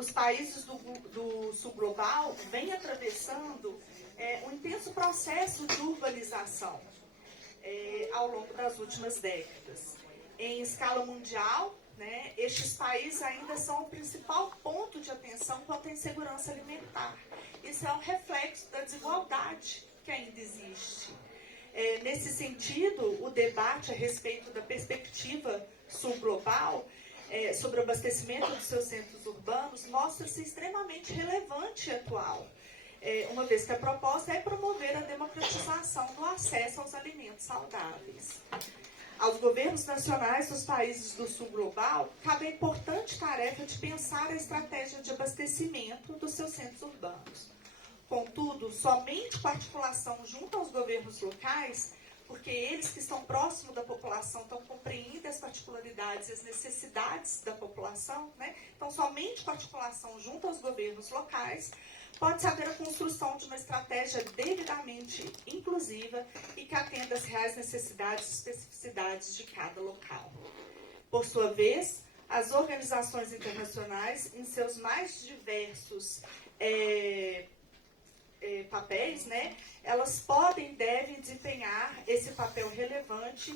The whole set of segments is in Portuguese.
os países do sul global vêm atravessando um intenso processo de urbanização ao longo das últimas décadas. Em escala mundial, né, estes países ainda são o principal ponto de atenção quanto à insegurança alimentar. Isso é um reflexo da desigualdade que ainda existe. Nesse sentido, o debate a respeito da perspectiva sul-global sobre o abastecimento dos seus centros urbanos mostra-se extremamente relevante e atual, uma vez que a proposta é promover a democratização do acesso aos alimentos saudáveis. Aos governos nacionais dos países do sul global, cabe a importante tarefa de pensar a estratégia de abastecimento dos seus centros urbanos. Contudo, somente com articulação junto aos governos locais, porque eles que estão próximos da população estão compreendendo as particularidades e as necessidades da população, né? Então, somente com articulação junto aos governos locais, pode-se haver a construção de uma estratégia devidamente inclusiva e que atenda às reais necessidades e especificidades de cada local. Por sua vez, as organizações internacionais, em seus mais diversos papéis, né, elas podem e devem desempenhar esse papel relevante,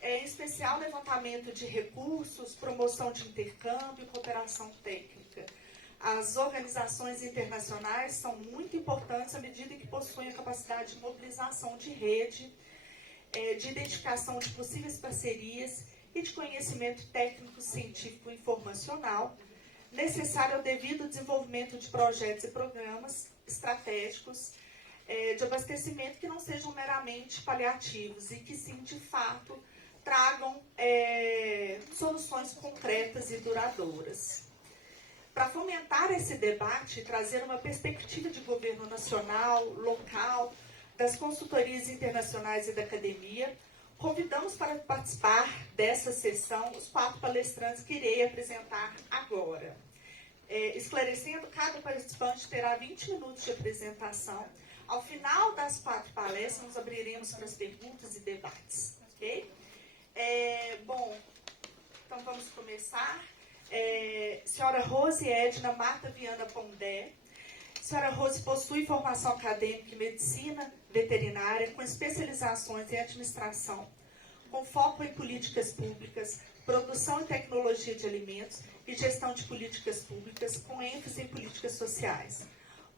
em especial levantamento de recursos, promoção de intercâmbio e cooperação técnica. As organizações internacionais são muito importantes à medida que possuem a capacidade de mobilização de rede, de identificação de possíveis parcerias e de conhecimento técnico, científico e informacional, necessário ao devido desenvolvimento de projetos e programas estratégicos de abastecimento que não sejam meramente paliativos e que sim, de fato, tragam soluções concretas e duradouras. Para fomentar esse debate e trazer uma perspectiva de governo nacional, local, das consultorias internacionais e da academia, convidamos para participar dessa sessão os 4 palestrantes que irei apresentar agora. Esclarecendo, cada participante terá 20 minutos de apresentação. Ao final das 4 palestras, nós abriremos para as perguntas e debates. Ok? Bom, então vamos começar. Senhora Rose Edna Mata Viana Pondé. Senhora Rose possui formação acadêmica em medicina veterinária, com especializações em administração, com foco em políticas públicas, produção e tecnologia de alimentos e gestão de políticas públicas, com ênfase em políticas sociais.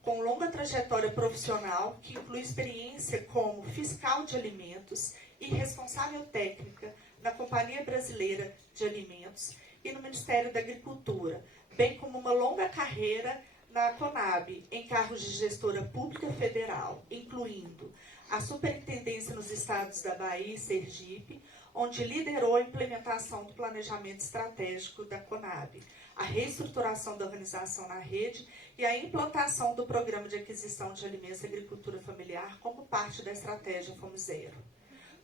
Com longa trajetória profissional, que inclui experiência como fiscal de alimentos e responsável técnica na Companhia Brasileira de Alimentos e no Ministério da Agricultura, bem como uma longa carreira na CONAB, em cargos de gestora pública federal, incluindo a superintendência nos estados da Bahia e Sergipe, onde liderou a implementação do planejamento estratégico da CONAB, a reestruturação da organização na rede e a implantação do Programa de Aquisição de Alimentos e Agricultura Familiar como parte da estratégia Fome Zero.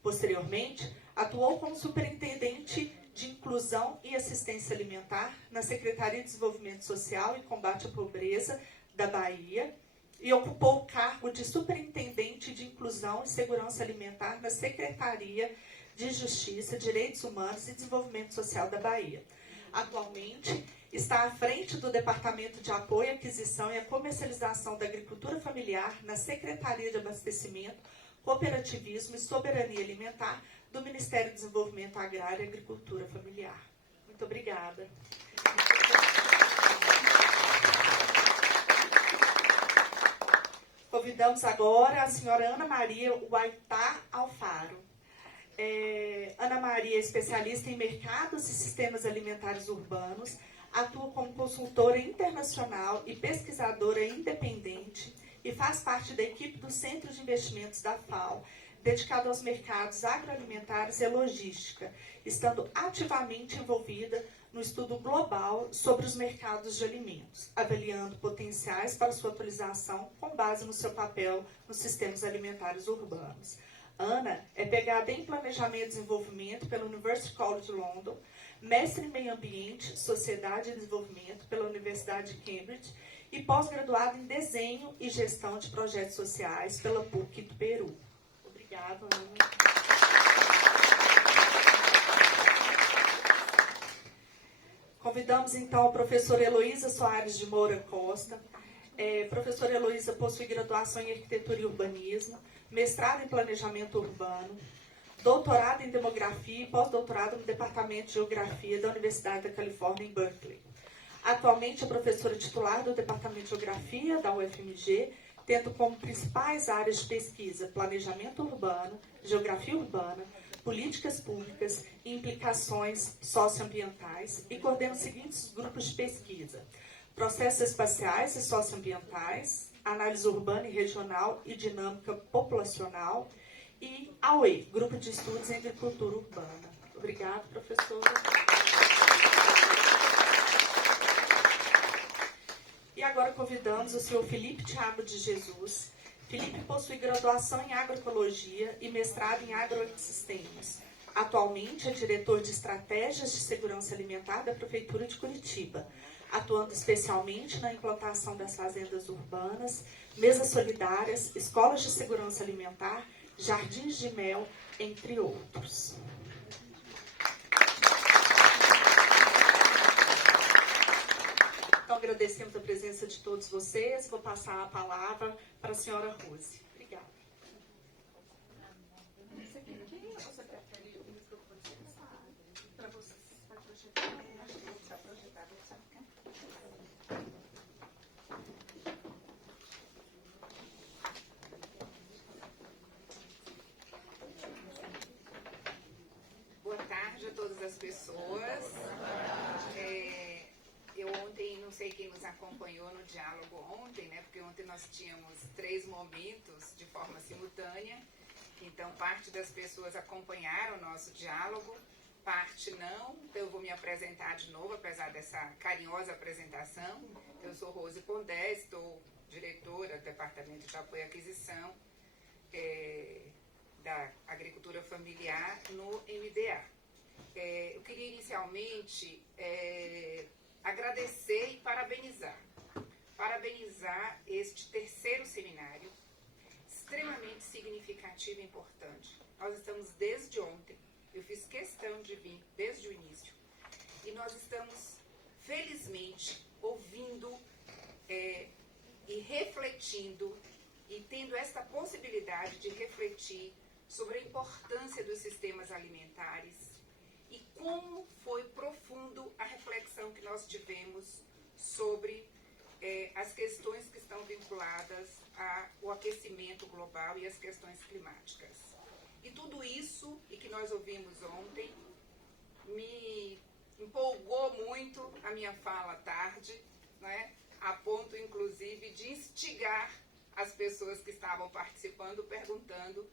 Posteriormente, atuou como superintendente de Inclusão e Assistência Alimentar na Secretaria de Desenvolvimento Social e Combate à Pobreza da Bahia e ocupou o cargo de Superintendente de Inclusão e Segurança Alimentar na Secretaria de Justiça, Direitos Humanos e Desenvolvimento Social da Bahia. Atualmente, está à frente do Departamento de Apoio, Aquisição e Comercialização da Agricultura Familiar na Secretaria de Abastecimento, Cooperativismo e Soberania Alimentar do Ministério do Desenvolvimento Agrário e Agricultura Familiar. Muito obrigada. Convidamos agora a senhora Ana Maria Huaytá Alfaro. Ana Maria é especialista em mercados e sistemas alimentares urbanos, atua como consultora internacional e pesquisadora independente e faz parte da equipe do Centro de Investimentos da FAO, dedicado aos mercados agroalimentares e logística, estando ativamente envolvida no estudo global sobre os mercados de alimentos, avaliando potenciais para sua atualização com base no seu papel nos sistemas alimentares urbanos. Ana é PhD em Planejamento e Desenvolvimento pela University College London, mestre em Meio Ambiente, Sociedade e Desenvolvimento pela Universidade de Cambridge e pós-graduada em Desenho e Gestão de Projetos Sociais pela PUC do Peru. Obrigada, Ana. Convidamos, então, a professora Heloísa Soares de Moura Costa. Professora Heloísa possui graduação em Arquitetura e Urbanismo, mestrado em Planejamento Urbano, doutorado em Demografia e pós-doutorado no Departamento de Geografia da Universidade da Califórnia, em Berkeley. Atualmente é professora titular do Departamento de Geografia da UFMG, tendo como principais áreas de pesquisa planejamento urbano, geografia urbana, políticas públicas e implicações socioambientais, e coordena os seguintes grupos de pesquisa: processos espaciais e socioambientais, análise urbana e regional e dinâmica populacional, e AUE, Grupo de Estudos em Agricultura Urbana. Obrigada, professora. E agora convidamos o senhor Felipe Thiago de Jesus. Felipe possui graduação em agroecologia e mestrado em agroecossistemas. Atualmente é diretor de estratégias de segurança alimentar da Prefeitura de Curitiba, atuando especialmente na implantação das fazendas urbanas, mesas solidárias, escolas de segurança alimentar, jardins de mel, entre outros. Então, agradecemos a presença de todos vocês. Vou passar a palavra para a senhora Rose. Obrigada. Você prefere o microfone para você? Pode projetar? Acho que está projetado. Boa tarde a todas as pessoas. Eu ontem, não sei quem nos acompanhou no diálogo ontem, né? Porque ontem nós tínhamos 3 momentos de forma simultânea. Então, parte das pessoas acompanharam o nosso diálogo, parte não. Então, eu vou me apresentar de novo, apesar dessa carinhosa apresentação. Eu sou Rose Pondé, estou diretora do Departamento de Apoio à Aquisição da Agricultura Familiar no MDA. Eu queria inicialmente agradecer e parabenizar este 3º seminário, extremamente significativo e importante. Nós estamos desde ontem, eu fiz questão de vir desde o início, e nós estamos, felizmente, ouvindo e refletindo, e tendo esta possibilidade de refletir sobre a importância dos sistemas alimentares e como foi profundo a reflexão que nós tivemos sobre as questões que estão vinculadas ao aquecimento global e as questões climáticas. E tudo isso, e que nós ouvimos ontem, me empolgou muito a minha fala à tarde, né, a ponto, inclusive, de instigar as pessoas que estavam participando, perguntando: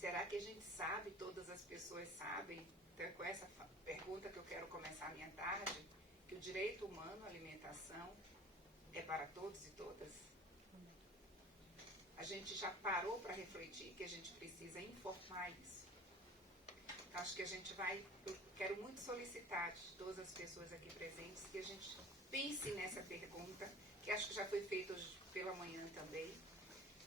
será que a gente sabe, todas as pessoas sabem? Então, é com essa pergunta que eu quero começar a minha tarde, que o direito humano à alimentação é para todos e todas? A gente já parou para refletir que a gente precisa informar isso. Acho que eu quero muito solicitar de todas as pessoas aqui presentes que a gente pense nessa pergunta, que acho que já foi feita hoje pela manhã também,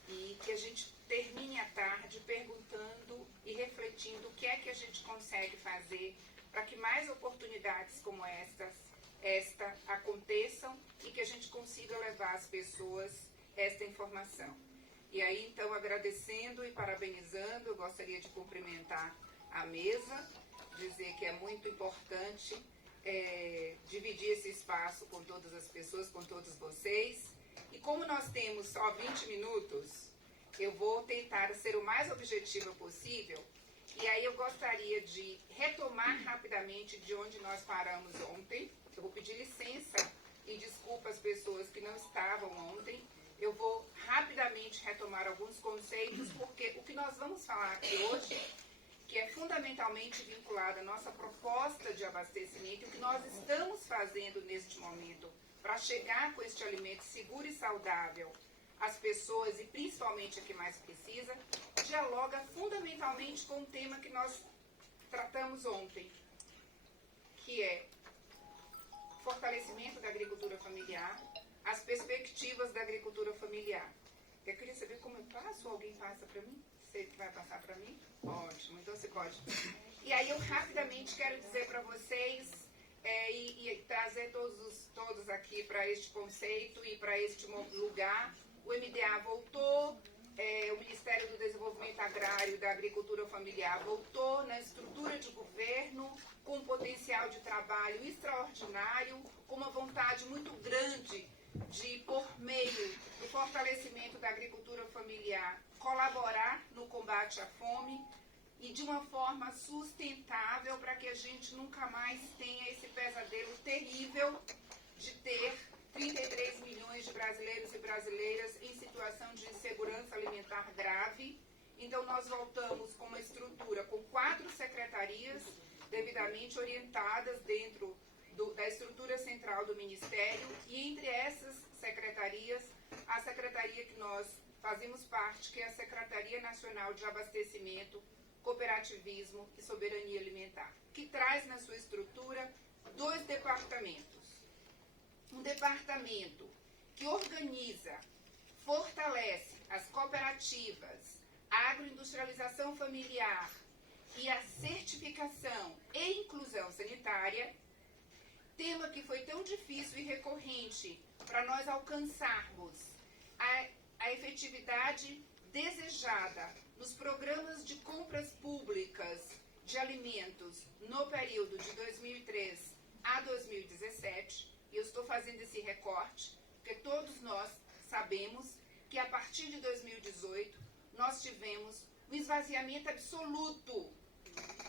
e que a gente termine a tarde perguntando e refletindo o que é que a gente consegue fazer para que mais oportunidades como esta aconteçam e que a gente consiga levar às pessoas esta informação. E aí, então, agradecendo e parabenizando, eu gostaria de cumprimentar a mesa, dizer que é muito importante dividir esse espaço com todas as pessoas, com todos vocês. E como nós temos só 20 minutos, eu vou tentar ser o mais objetiva possível. E aí eu gostaria de retomar rapidamente de onde nós paramos ontem. Eu vou pedir licença e desculpa às pessoas que não estavam ontem. Eu vou rapidamente retomar alguns conceitos, porque o que nós vamos falar aqui hoje, que é fundamentalmente vinculado à nossa proposta de abastecimento, o que nós estamos fazendo neste momento para chegar com este alimento seguro e saudável às pessoas e principalmente a que mais precisa, dialoga fundamentalmente com o tema que nós tratamos ontem, que é fortalecimento da agricultura familiar, as perspectivas da agricultura familiar. Eu queria saber como eu passo, ou alguém passa para mim? Sei que vai passar para mim? Ótimo, então você pode. E aí eu rapidamente quero dizer para vocês e trazer todos aqui para este conceito e para este lugar. O MDA voltou, o Ministério do Desenvolvimento Agrário e da Agricultura Familiar voltou na estrutura de governo, com um potencial de trabalho extraordinário, com uma vontade muito grande de, por meio do fortalecimento da agricultura familiar, colaborar no combate à fome e de uma forma sustentável para que a gente nunca mais tenha esse pesadelo terrível de ter 33 milhões de brasileiros e brasileiras em situação de insegurança alimentar grave. Então, nós voltamos com uma estrutura com 4 secretarias devidamente orientadas dentro da estrutura central do Ministério, e entre essas secretarias, a secretaria que nós fazemos parte, que é a Secretaria Nacional de Abastecimento, Cooperativismo e Soberania Alimentar, que traz na sua estrutura 2 departamentos. Um departamento que organiza, fortalece as cooperativas, a agroindustrialização familiar e a certificação e inclusão sanitária, tema que foi tão difícil e recorrente para nós alcançarmos a efetividade desejada nos programas de compras públicas de alimentos no período de 2003 a 2017. E eu estou fazendo esse recorte porque todos nós sabemos que a partir de 2018 nós tivemos um esvaziamento absoluto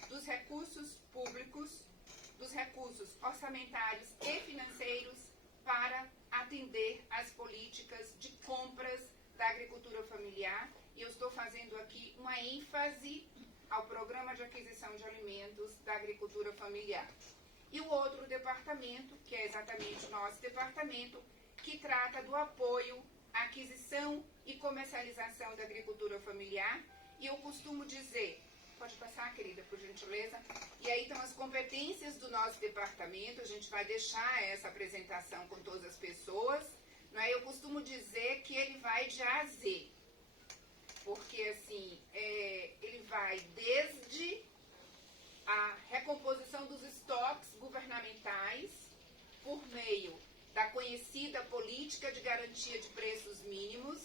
dos recursos públicos, dos recursos orçamentários e financeiros para atender às políticas de compras da agricultura familiar. E eu estou fazendo aqui uma ênfase ao Programa de Aquisição de Alimentos da Agricultura Familiar. E o outro departamento, que é exatamente o nosso departamento, que trata do apoio à aquisição e comercialização da agricultura familiar. E eu costumo dizer, pode passar, querida, por gentileza? E aí estão as competências do nosso departamento, a gente vai deixar essa apresentação com todas as pessoas, não é? Eu costumo dizer que ele vai de A a Z, porque assim, ele vai desde a recomposição dos estoques governamentais por meio da conhecida política de garantia de preços mínimos,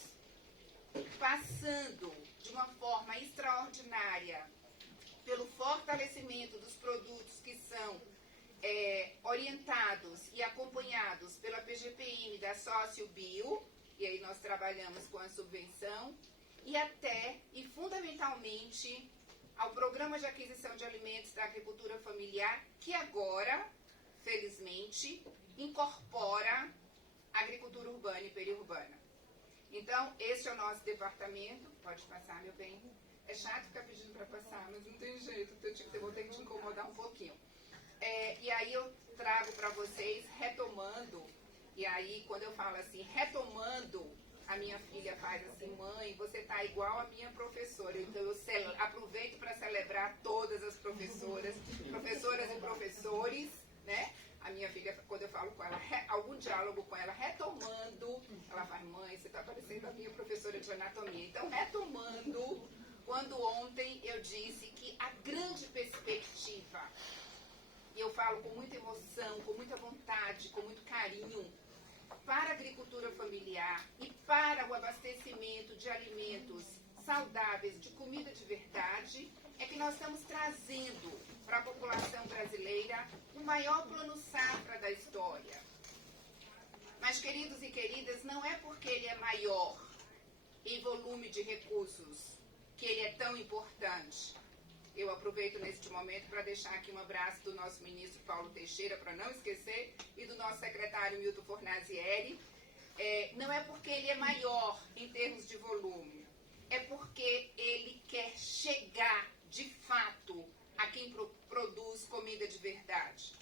passando de uma forma extraordinária pelo fortalecimento dos produtos que são orientados e acompanhados pela PGPM da Sócio Bio, e aí nós trabalhamos com a subvenção, e até e fundamentalmente ao Programa de Aquisição de Alimentos da Agricultura Familiar, que agora, felizmente, incorpora a agricultura urbana e periurbana. Então, esse é o nosso departamento. Pode passar, meu bem? É chato ficar pedindo para passar, mas não tem jeito, eu vou ter que te incomodar um pouquinho. E aí eu trago para vocês, retomando, e aí quando eu falo assim, retomando, a minha filha faz assim, mãe, você tá igual a minha professora. Então eu aproveito para celebrar todas as professoras e professores, né? A minha filha, quando eu falo com ela, algum diálogo com ela, retomando, ela faz, mãe, você tá parecendo a minha professora de anatomia. Então, retomando, quando ontem eu disse que a grande perspectiva, e eu falo com muita emoção, com muita vontade, com muito carinho, para a agricultura familiar e para o abastecimento de alimentos saudáveis, de comida de verdade, é que nós estamos trazendo para a população brasileira o maior plano safra da história. Mas, queridos e queridas, não é porque ele é maior em volume de recursos que ele é tão importante. Eu aproveito neste momento para deixar aqui um abraço do nosso ministro Paulo Teixeira, para não esquecer, e do nosso secretário Milton Fornazieri. Não é porque ele é maior em termos de volume, é porque ele quer chegar, de fato, a quem produz comida de verdade.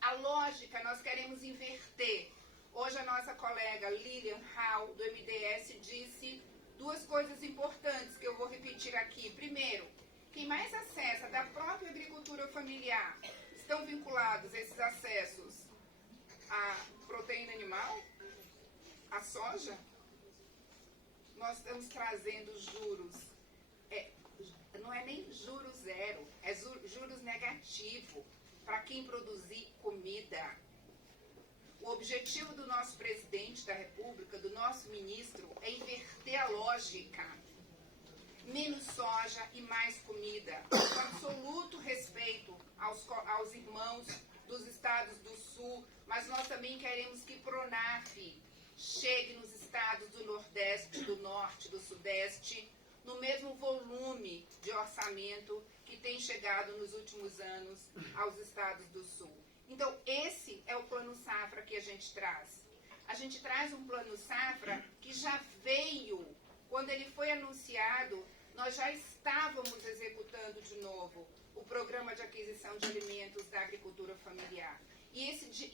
A lógica nós queremos inverter. Hoje a nossa colega Lilian Hall, do MDS, disse 2 coisas importantes que eu vou repetir aqui. Primeiro, quem mais acessa da própria agricultura familiar estão vinculados esses acessos à proteína animal, à soja. Nós estamos trazendo juros, não é nem juros zero, é juros negativo para quem produzir comida. O objetivo do nosso presidente da República, do nosso ministro, é inverter a lógica. Menos soja e mais comida. Com absoluto respeito aos irmãos dos estados do Sul, mas nós também queremos que Pronaf chegue nos estados do Nordeste, do Norte, do Sudeste, no mesmo volume de orçamento que tem chegado nos últimos anos aos estados do Sul. Então, esse é o Plano Safra que a gente traz. A gente traz um Plano Safra que já veio, quando ele foi anunciado, nós já estávamos executando de novo o Programa de Aquisição de Alimentos da Agricultura Familiar. E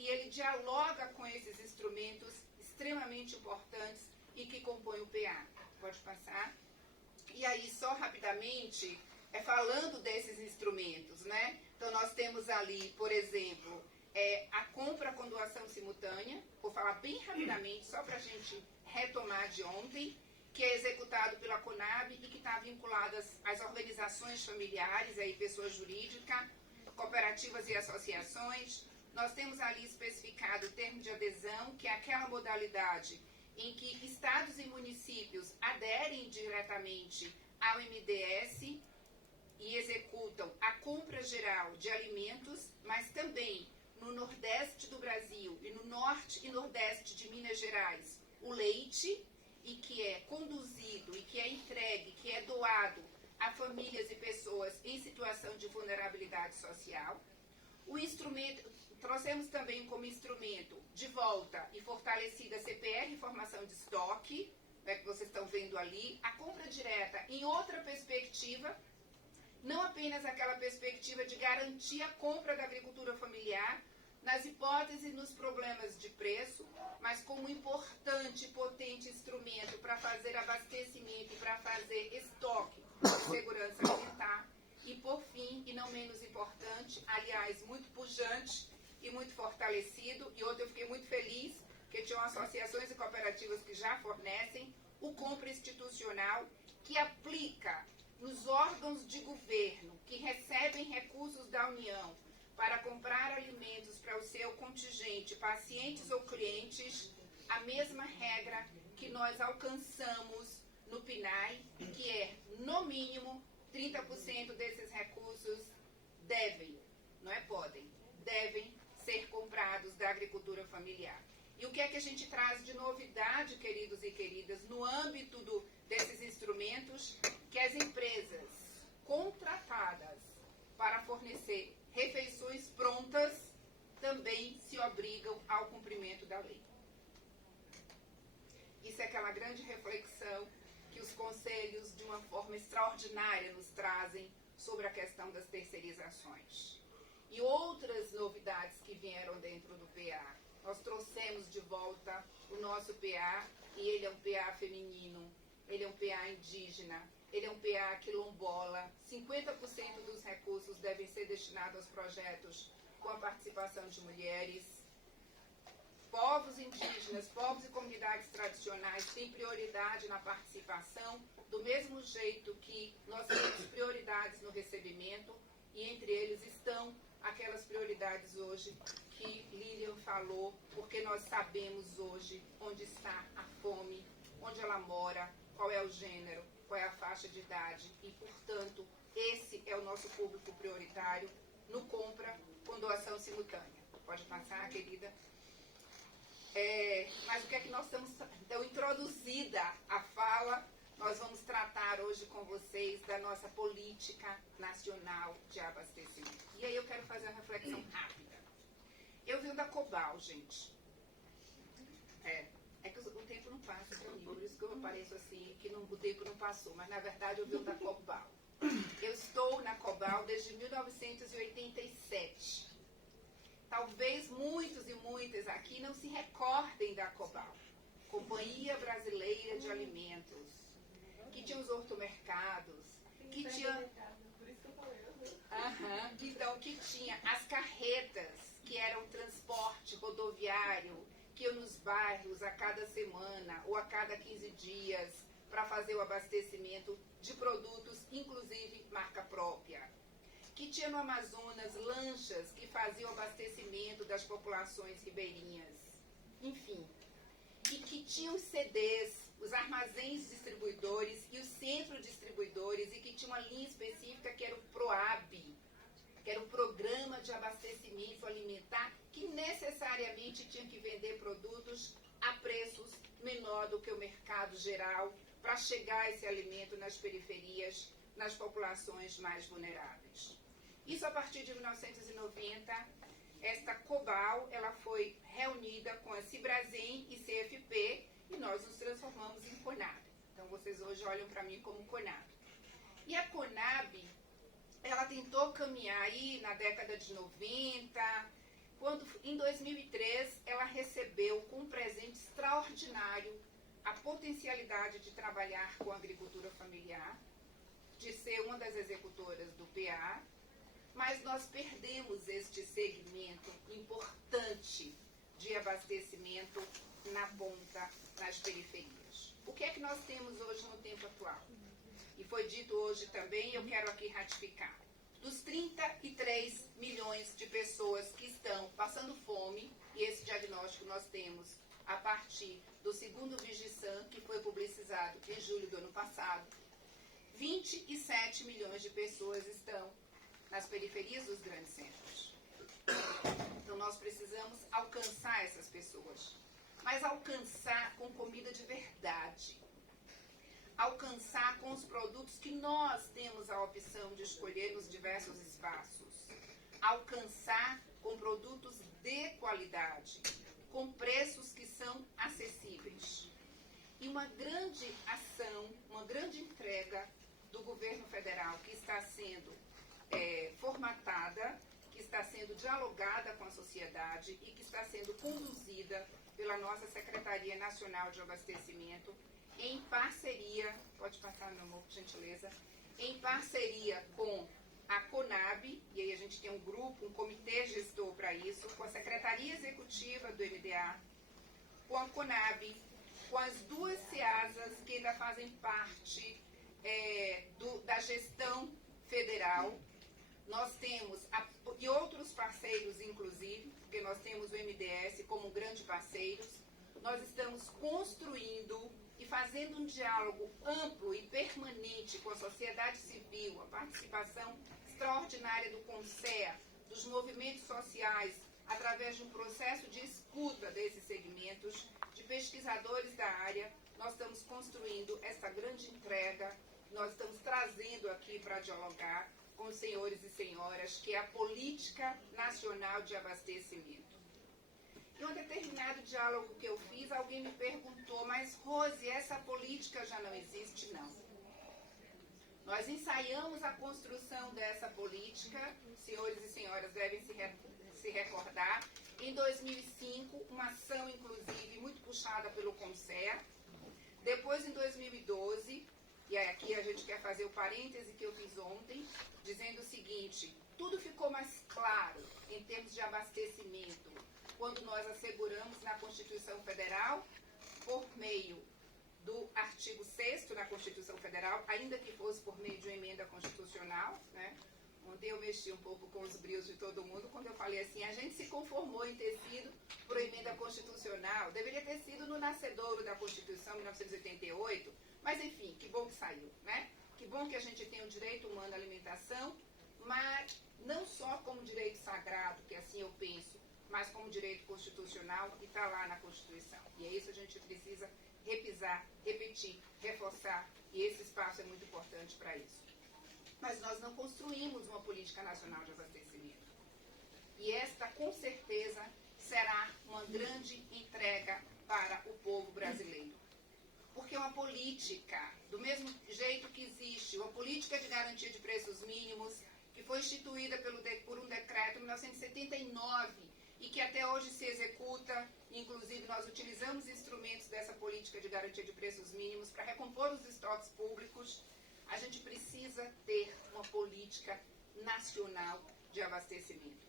ele dialoga com esses instrumentos extremamente importantes e que compõem o PA. Pode passar? E aí, só rapidamente, falando desses instrumentos, né? Então, nós temos ali, por exemplo, a compra com doação simultânea, vou falar bem rapidamente, só para a gente retomar de ontem, que é executado pela Conab e que está vinculado às organizações familiares, aí pessoa jurídica, cooperativas e associações. Nós temos ali especificado o termo de adesão, que é aquela modalidade em que estados e municípios aderem diretamente ao MDS e executam a compra geral de alimentos, mas também no Nordeste do Brasil e no Norte e Nordeste de Minas Gerais, o leite, e que é conduzido, e que é entregue, que é doado a famílias e pessoas em situação de vulnerabilidade social. O instrumento, trouxemos também como instrumento de volta e fortalecida a CPR, formação de estoque, que vocês estão vendo ali, a compra direta em outra perspectiva, não apenas aquela perspectiva de garantir a compra da agricultura familiar, nas hipóteses e nos problemas de preço, mas como um importante e potente instrumento para fazer abastecimento e para fazer estoque de segurança alimentar. E por fim, e não menos importante, aliás, muito pujante e muito fortalecido, e ontem eu fiquei muito feliz, que tinham associações e cooperativas que já fornecem, o compra institucional, que aplica nos órgãos de governo que recebem recursos da União para comprar alimentos para o seu contingente, pacientes ou clientes, a mesma regra que nós alcançamos no PNAE, que é, no mínimo, 30% desses recursos devem, não é podem, devem ser comprados da agricultura familiar. E o que é que a gente traz de novidade, queridos e queridas, no âmbito desses instrumentos, que as empresas contratadas para fornecer refeições prontas também se obrigam ao cumprimento da lei. Isso é aquela grande reflexão que os conselhos, de uma forma extraordinária, nos trazem sobre a questão das terceirizações. E outras novidades que vieram dentro do PA. Nós trouxemos de volta o nosso PA, e ele é um PA feminino, ele é um PA indígena, ele é um PA quilombola. 50% dos recursos devem ser destinados aos projetos com a participação de mulheres. Povos indígenas, povos e comunidades tradicionais têm prioridade na participação, do mesmo jeito que nós temos prioridades no recebimento, e entre eles estão aquelas prioridades hoje que Lilian falou, porque nós sabemos hoje onde está a fome, onde ela mora, qual é o gênero, qual é a faixa de idade, e, portanto, esse é o nosso público prioritário no compra com doação simultânea. Pode passar, querida? Mas o que é que nós estamos... Então, introduzida a fala, nós vamos tratar hoje com vocês da nossa política nacional de abastecimento. E aí eu quero fazer uma reflexão rápida. Eu vim da Cobal, gente. É que o tempo não passa para mim, por isso que eu apareço assim, que o tempo não passou, mas na verdade eu vim da Cobal. Eu estou na Cobal desde 1987. Talvez muitos e muitas aqui não se recordem da Cobal, Companhia Brasileira de Alimentos, que tinha os hortomercados, que tinha... Então, que tinha as carretas, que eram transporte rodoviário, que iam nos bairros a cada semana ou a cada 15 dias para fazer o abastecimento de produtos, inclusive marca própria. que tinha no Amazonas lanchas que faziam abastecimento das populações ribeirinhas, enfim, e que tinham os CDs, os armazéns distribuidores e os centros distribuidores, e que tinha uma linha específica que era o PROAB, que era o Programa de Abastecimento Alimentar, que necessariamente tinha que vender produtos a preços menor do que o mercado geral para chegar esse alimento nas periferias, nas populações mais vulneráveis. Isso a partir de 1990, esta COBAL, ela foi reunida com a Cibrasem e CFP, e nós nos transformamos em CONAB. Então vocês hoje olham para mim como CONAB. E a CONAB, ela tentou caminhar aí na década de 90, quando em 2003 ela recebeu com um presente extraordinário a potencialidade de trabalhar com a agricultura familiar, de ser uma das executoras do PA, mas nós perdemos este segmento importante de abastecimento na ponta, nas periferias. O que é que nós temos hoje no tempo atual? E foi dito hoje também, eu quero aqui ratificar. Dos 33 milhões de pessoas que estão passando fome, e esse diagnóstico nós temos a partir do segundo Vigissan, que foi publicizado em julho do ano passado, 27 milhões de pessoas estão nas periferias dos grandes centros. Então nós precisamos alcançar essas pessoas, mas alcançar com comida de verdade, alcançar com os produtos que nós temos a opção de escolher nos diversos espaços, alcançar com produtos de qualidade, com preços que são acessíveis. E uma grande ação, uma grande entrega do governo federal que está sendo formatada, que está sendo dialogada com a sociedade e que está sendo conduzida pela nossa Secretaria Nacional de Abastecimento, em parceria, pode passar meu amor, por gentileza, em parceria com a CONAB, e aí a gente tem um grupo, um comitê gestor para isso, com a Secretaria Executiva do MDA, com a CONAB, com as duas SEASAs que ainda fazem parte da gestão federal. Nós temos, e outros parceiros inclusive, porque nós temos o MDS como grande parceiro. Nós estamos construindo e fazendo um diálogo amplo e permanente com a sociedade civil, a participação extraordinária do CONSEA, dos movimentos sociais, através de um processo de escuta desses segmentos, de pesquisadores da área. Nós estamos construindo essa grande entrega, nós estamos trazendo aqui para dialogar com os senhores e senhoras, que é a Política Nacional de Abastecimento. Em um determinado diálogo que eu fiz, alguém me perguntou, mas Rose, essa política já não existe? Não. Nós ensaiamos a construção dessa política, senhores e senhoras devem se recordar, em 2005, uma ação inclusive muito puxada pelo CONSEA. Depois, em 2012, e aqui a gente quer fazer o parêntese que eu fiz ontem, dizendo o seguinte: tudo ficou mais claro em termos de abastecimento quando nós asseguramos na Constituição Federal, por meio do artigo 6º na Constituição Federal, ainda que fosse por meio de uma emenda constitucional, né? Ontem eu mexi um pouco com os brios de todo mundo quando eu falei assim, a gente se conformou em ter sido por emenda constitucional, deveria ter sido no nascedouro da Constituição, 1988, mas enfim, que bom que saiu, né? Que bom que a gente tem o direito humano à alimentação, mas não só como direito sagrado, que assim eu penso, mas como direito constitucional, e está lá na Constituição. E é isso que a gente precisa repisar, repetir, reforçar, e esse espaço é muito importante para isso. Mas nós não construímos uma política nacional de abastecimento. E esta, com certeza, será uma grande entrega para o povo brasileiro. Porque é uma política, do mesmo jeito que existe uma política de garantia de preços mínimos, que foi instituída por um decreto em 1979 e que até hoje se executa, inclusive nós utilizamos instrumentos dessa política de garantia de preços mínimos para recompor os estoques públicos. A gente precisa ter uma política nacional de abastecimento,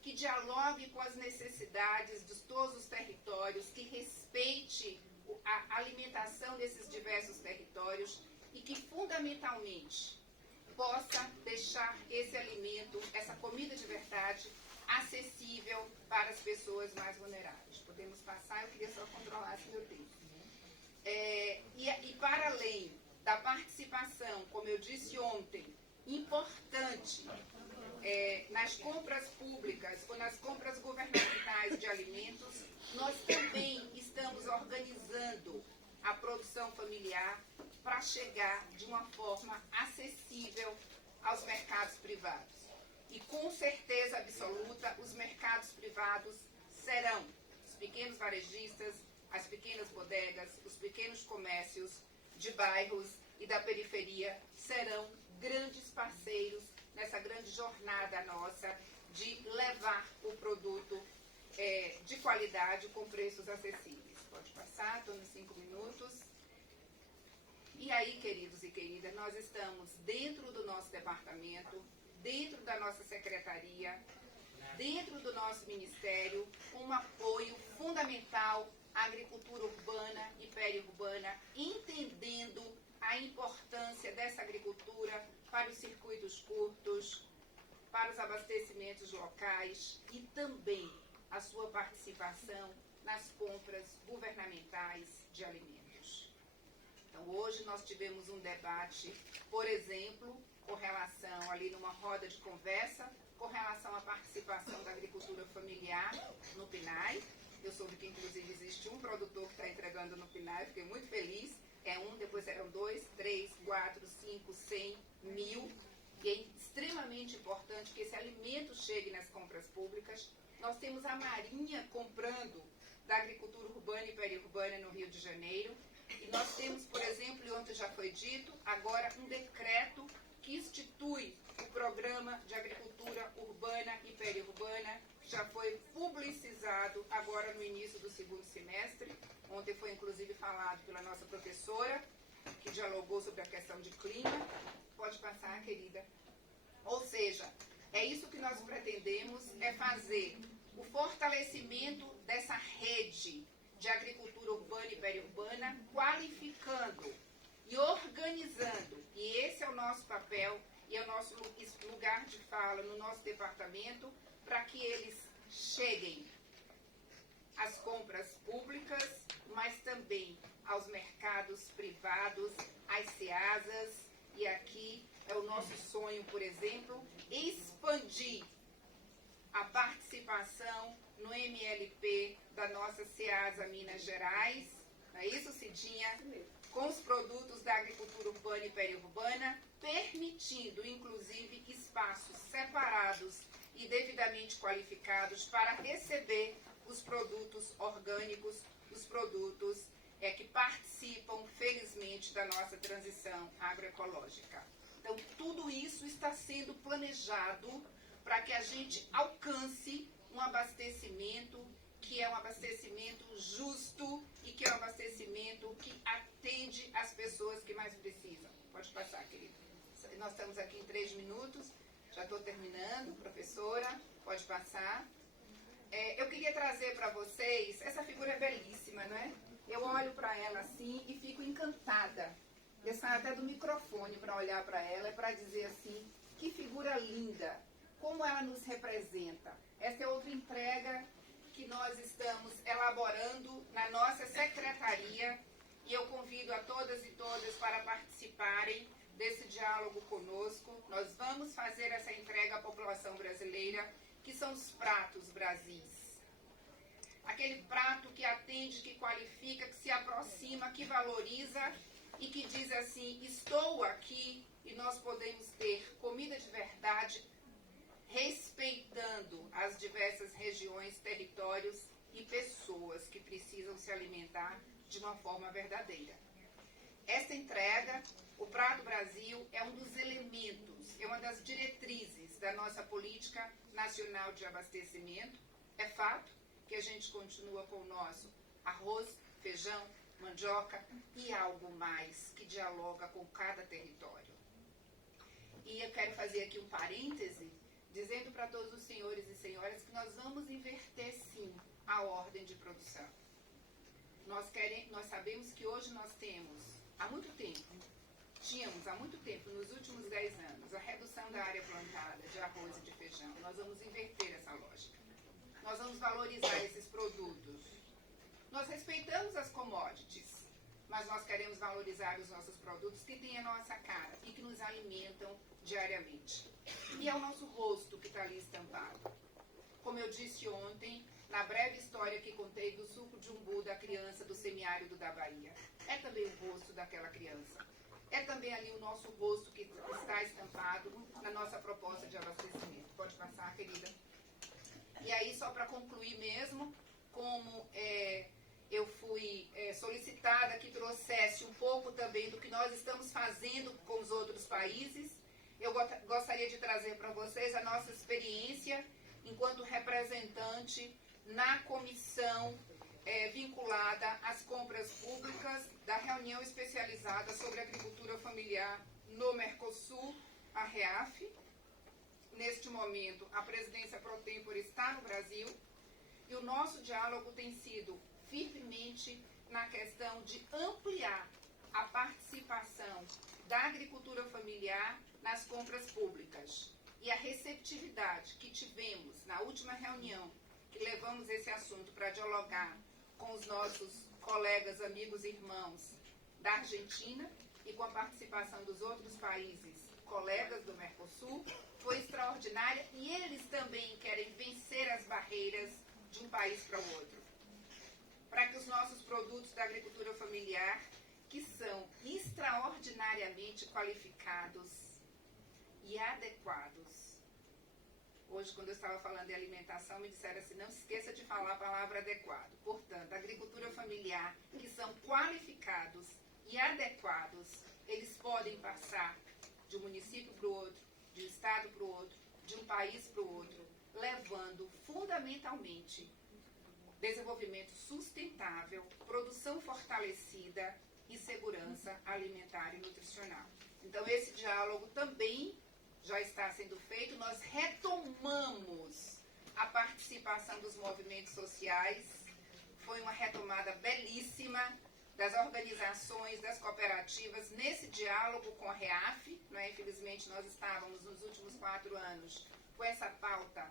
que dialogue com as necessidades de todos os territórios, que respeite a alimentação desses diversos territórios e que, fundamentalmente, possa deixar esse alimento, essa comida de verdade, acessível para as pessoas mais vulneráveis. Podemos passar, eu queria só controlar esse meu tempo. E para além da participação, como eu disse ontem, importante nas compras públicas ou nas compras governamentais de alimentos, nós também estamos organizando a produção familiar para chegar de uma forma acessível aos mercados privados. E com certeza absoluta, os mercados privados serão os pequenos varejistas, as pequenas bodegas, os pequenos comércios de bairros e da periferia serão grandes parceiros nessa grande jornada nossa de levar o produto de qualidade com preços acessíveis. Pode passar, estou nos 5 minutos. E aí, queridos e queridas, nós estamos dentro do nosso departamento, dentro da nossa secretaria, dentro do nosso ministério, um apoio fundamental à agricultura urbana e periurbana, entendendo a importância dessa agricultura para os circuitos curtos, para os abastecimentos locais e também a sua participação nas compras governamentais de alimentos. Então, hoje nós tivemos um debate, por exemplo, com relação ali numa roda de conversa, com relação à participação da agricultura familiar no PNAE. Eu soube que, inclusive, existe um produtor que está entregando no PNAE, fiquei muito feliz. Depois serão 2, 3, 4, 5, 100, 1000. E é extremamente importante que esse alimento chegue nas compras públicas. Nós temos a Marinha comprando da agricultura urbana e periurbana no Rio de Janeiro. E nós temos, por exemplo, e ontem já foi dito, agora um decreto que institui o programa de agricultura urbana e periurbana, que já foi publicizado agora no início do segundo semestre. Ontem foi inclusive falado pela nossa professora, que dialogou sobre a questão de clima. Pode passar, querida. Ou seja, é isso que nós pretendemos, é fazer o fortalecimento dessa rede de agricultura urbana e periurbana, qualificando e organizando. E esse é o nosso papel e é o nosso lugar de fala no nosso departamento, para que eles cheguem às compras públicas, mas também aos mercados privados, às CEASAs. E aqui é o nosso sonho, por exemplo, expandir a participação no MLP da nossa CEASA Minas Gerais, não é isso, Cidinha? Com os produtos da agricultura urbana e periurbana, permitindo, inclusive, espaços separados e devidamente qualificados para receber os produtos orgânicos, os produtos que participam, felizmente, da nossa transição agroecológica. Então, tudo isso está sendo planejado para que a gente alcance um abastecimento que é um abastecimento justo e que é um abastecimento que atende as pessoas que mais precisam. Pode passar, querido. Nós estamos aqui em 3 minutos, já estou terminando, professora, pode passar. Eu queria trazer para vocês, essa figura é belíssima, não é? Eu olho para ela assim e fico encantada. Eu saio até do microfone para olhar para ela e para dizer assim, que figura linda, como ela nos representa. Essa é outra entrega que nós estamos elaborando na nossa secretaria e eu convido a todas e todas para participarem desse diálogo conosco. Nós vamos fazer essa entrega à população brasileira, que são os pratos Brasis. Aquele prato que atende, que qualifica, que se aproxima, que valoriza e que diz assim, estou aqui e nós podemos ter comida de verdade, respeitando as diversas regiões, territórios e pessoas que precisam se alimentar de uma forma verdadeira. Essa entrega, o Prato Brasil, é um dos elementos, é uma das diretrizes da nossa política nacional de abastecimento. É fato que a gente continua com o nosso arroz, feijão, mandioca e algo mais que dialoga com cada território. E eu quero fazer aqui um parêntese, dizendo para todos os senhores e senhoras que nós vamos inverter sim a ordem de produção. Nós sabemos que hoje nós temos, há muito tempo, tínhamos há muito tempo, nos últimos 10 anos, a redução da área plantada de arroz e de feijão. Nós vamos inverter essa lógica. Nós vamos valorizar esses produtos. Nós respeitamos as commodities, mas nós queremos valorizar os nossos produtos que têm a nossa cara e que nos alimentam diariamente. E é o nosso rosto que está ali estampado. Como eu disse ontem, na breve história que contei do suco de umbu da criança do semiárido da Bahia, é também o rosto daquela criança. É também ali o nosso rosto que está estampado na nossa proposta de abastecimento. Pode passar, querida. E aí, só para concluir mesmo, como eu fui solicitada que trouxesse um pouco também do que nós estamos fazendo com os outros países, eu gostaria de trazer para vocês a nossa experiência enquanto representante na comissão vinculada às compras públicas da reunião especializada sobre agricultura familiar no Mercosul, a REAF. Neste momento, a presidência pro tempore está no Brasil e o nosso diálogo tem sido firmemente na questão de ampliar a participação da agricultura familiar nas compras públicas. E a receptividade que tivemos na última reunião, que levamos esse assunto para dialogar com os nossos colegas, amigos e irmãos da Argentina e com a participação dos outros países, colegas do Mercosul, foi extraordinária e eles também querem vencer as barreiras de um país para o outro. Para que os nossos produtos da agricultura familiar, que são extraordinariamente qualificados e adequados. Hoje, quando eu estava falando de alimentação, me disseram assim, não se esqueça de falar a palavra adequado. Portanto, agricultura familiar, que são qualificados e adequados, eles podem passar de um município para o outro, de um estado para o outro, de um país para o outro, levando fundamentalmente desenvolvimento sustentável, produção fortalecida e segurança alimentar e nutricional. Então, esse diálogo também já está sendo feito. Nós retomamos a participação dos movimentos sociais. Foi uma retomada belíssima das organizações, das cooperativas, nesse diálogo com a REAF. Né? Infelizmente, nós estávamos nos últimos 4 anos com essa pauta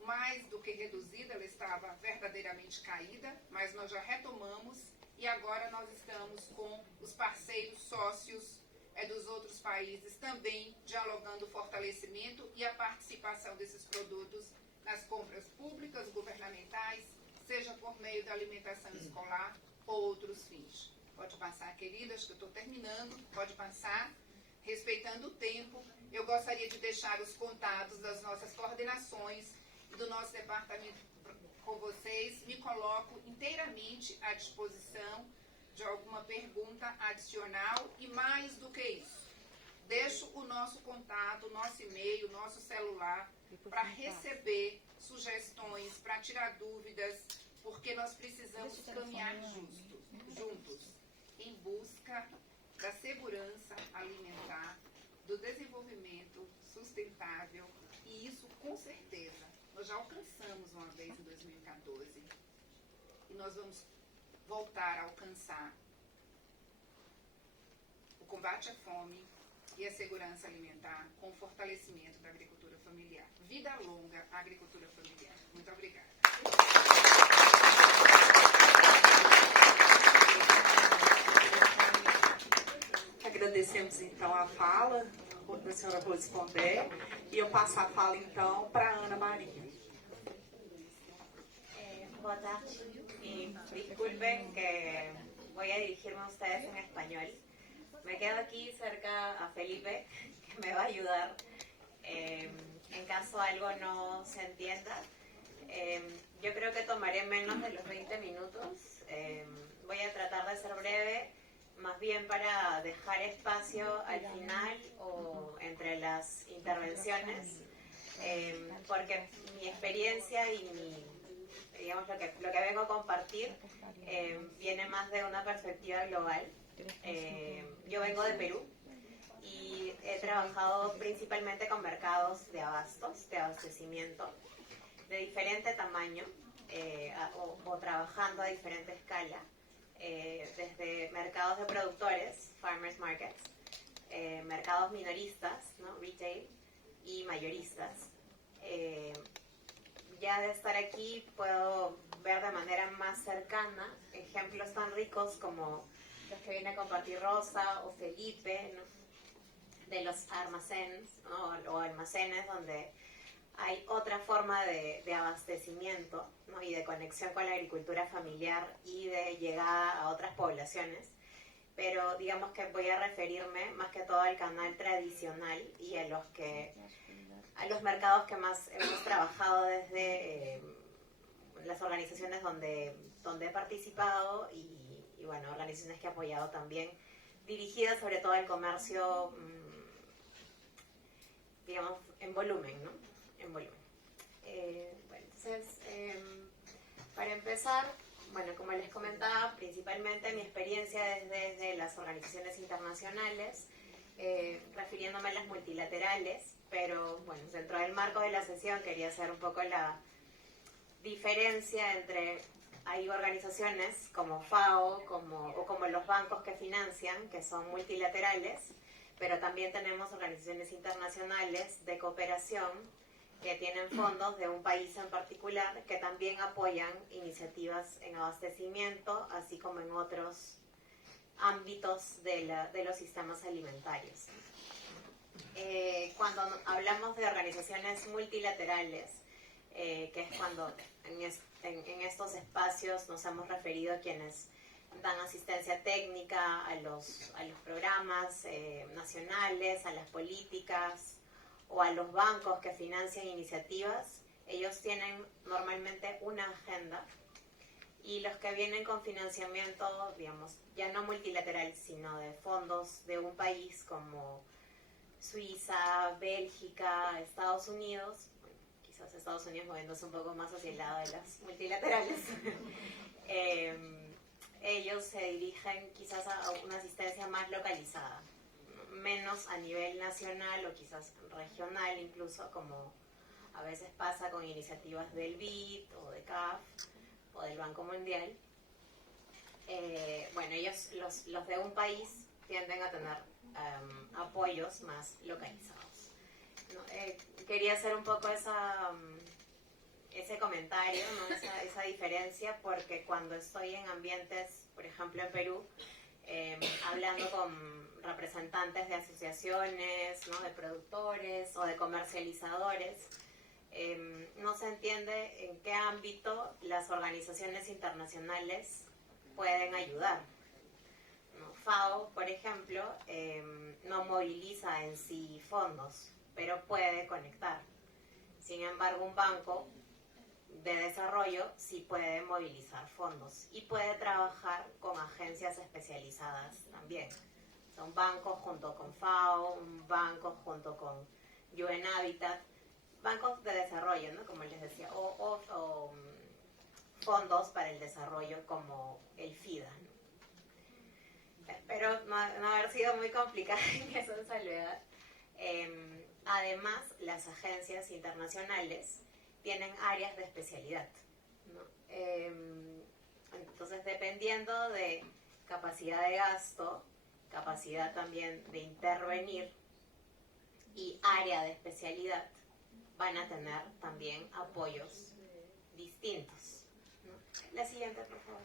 mais do que reduzida, ela estava verdadeiramente caída, mas nós já retomamos e agora nós estamos com os parceiros sócios dos outros países também dialogando o fortalecimento e a participação desses produtos nas compras públicas, governamentais, seja por meio da alimentação escolar ou outros fins. Pode passar, querida, acho que eu estou terminando, pode passar. Respeitando o tempo, eu gostaria de deixar os contatos das nossas coordenações e do nosso departamento com vocês. Me coloco inteiramente à disposição de alguma pergunta adicional e mais do que isso. Deixo o nosso contato, o nosso e-mail, o nosso celular para receber sugestões, para tirar dúvidas, porque nós precisamos caminhar juntos em busca da segurança alimentar, do desenvolvimento sustentável, e isso com certeza nós já alcançamos uma vez em 2014 e nós vamos voltar a alcançar o combate à fome e a segurança alimentar com o fortalecimento da agricultura familiar. Vida longa à agricultura familiar. Muito obrigada. Agradecemos então a fala da senhora Rose Pondé e eu passo a fala então para a Ana Maria. Boa tarde. Disculpen que voy a dirigirme a ustedes en español. Me quedo aquí cerca a Felipe, que me va a ayudar en caso algo no se entienda. Yo creo que tomaré menos de los 20 minutos. Voy a tratar de ser breve, más bien para dejar espacio al final o entre las intervenciones, porque mi experiencia y digamos lo que vengo a compartir viene más de una perspectiva global. Yo vengo de Perú y he trabajado principalmente con mercados de abastos, de abastecimiento, de diferente tamaño o trabajando a diferente escala, desde mercados de productores, farmers markets, mercados minoristas, ¿no? Retail, y mayoristas. Ya de estar aquí puedo ver de manera más cercana ejemplos tan ricos como los que viene a compartir Rosa o Felipe, ¿no? De los almacenes, ¿no? O almacenes donde hay otra forma de abastecimiento, ¿no? Y de conexión con la agricultura familiar y de llegada a otras poblaciones. Pero digamos que voy a referirme más que todo al canal tradicional y a los mercados que más hemos trabajado desde las organizaciones donde he participado y bueno, organizaciones que he apoyado también, dirigidas sobre todo al comercio, digamos, en volumen, ¿no? En volumen. Bueno, entonces, para empezar, bueno, como les comentaba, principalmente mi experiencia desde las organizaciones internacionales, refiriéndome a las multilaterales, pero bueno, dentro del marco de la sesión quería hacer un poco la diferencia entre, hay organizaciones como FAO o como los bancos que financian, que son multilaterales, pero también tenemos organizaciones internacionales de cooperación que tienen fondos de un país en particular que también apoyan iniciativas en abastecimiento, así como en otros ámbitos de los sistemas alimentarios. Cuando hablamos de organizaciones multilaterales, que es cuando en estos espacios nos hemos referido a quienes dan asistencia técnica a los programas nacionales, a las políticas o a los bancos que financian iniciativas, ellos tienen normalmente una agenda, y los que vienen con financiamiento, digamos, ya no multilateral, sino de fondos de un país como Suiza, Bélgica, Estados Unidos, bueno, quizás Estados Unidos moviéndose un poco más hacia el lado de las multilaterales, ellos se dirigen quizás a una asistencia más localizada, menos a nivel nacional o quizás regional incluso, como a veces pasa con iniciativas del BID o de CAF o del Banco Mundial. Bueno, ellos, los de un país, tienden a tener apoyos más localizados, ¿no? Quería hacer un poco ese comentario, ¿no? esa diferencia, porque cuando estoy en ambientes, por ejemplo en Perú, hablando con representantes de asociaciones, ¿no? De productores o de comercializadores, no se entiende en qué ámbito las organizaciones internacionales pueden ayudar, ¿no? FAO, por ejemplo, no moviliza en sí fondos, pero puede conectar. Sin embargo, un banco de desarrollo sí puede movilizar fondos y puede trabajar con agencias especializadas también. O sea, un banco junto con FAO, un banco junto con UN Habitat, bancos de desarrollo, ¿no? Como les decía, o fondos para el desarrollo como el FIDA, ¿no? Espero no haber sido muy complicada en eso en Soledad. Además, las agencias internacionales tienen áreas de especialidad, ¿no? Entonces, dependiendo de capacidad de gasto, capacidad también de intervenir y área de especialidad, van a tener también apoyos distintos, ¿no? La siguiente, por favor.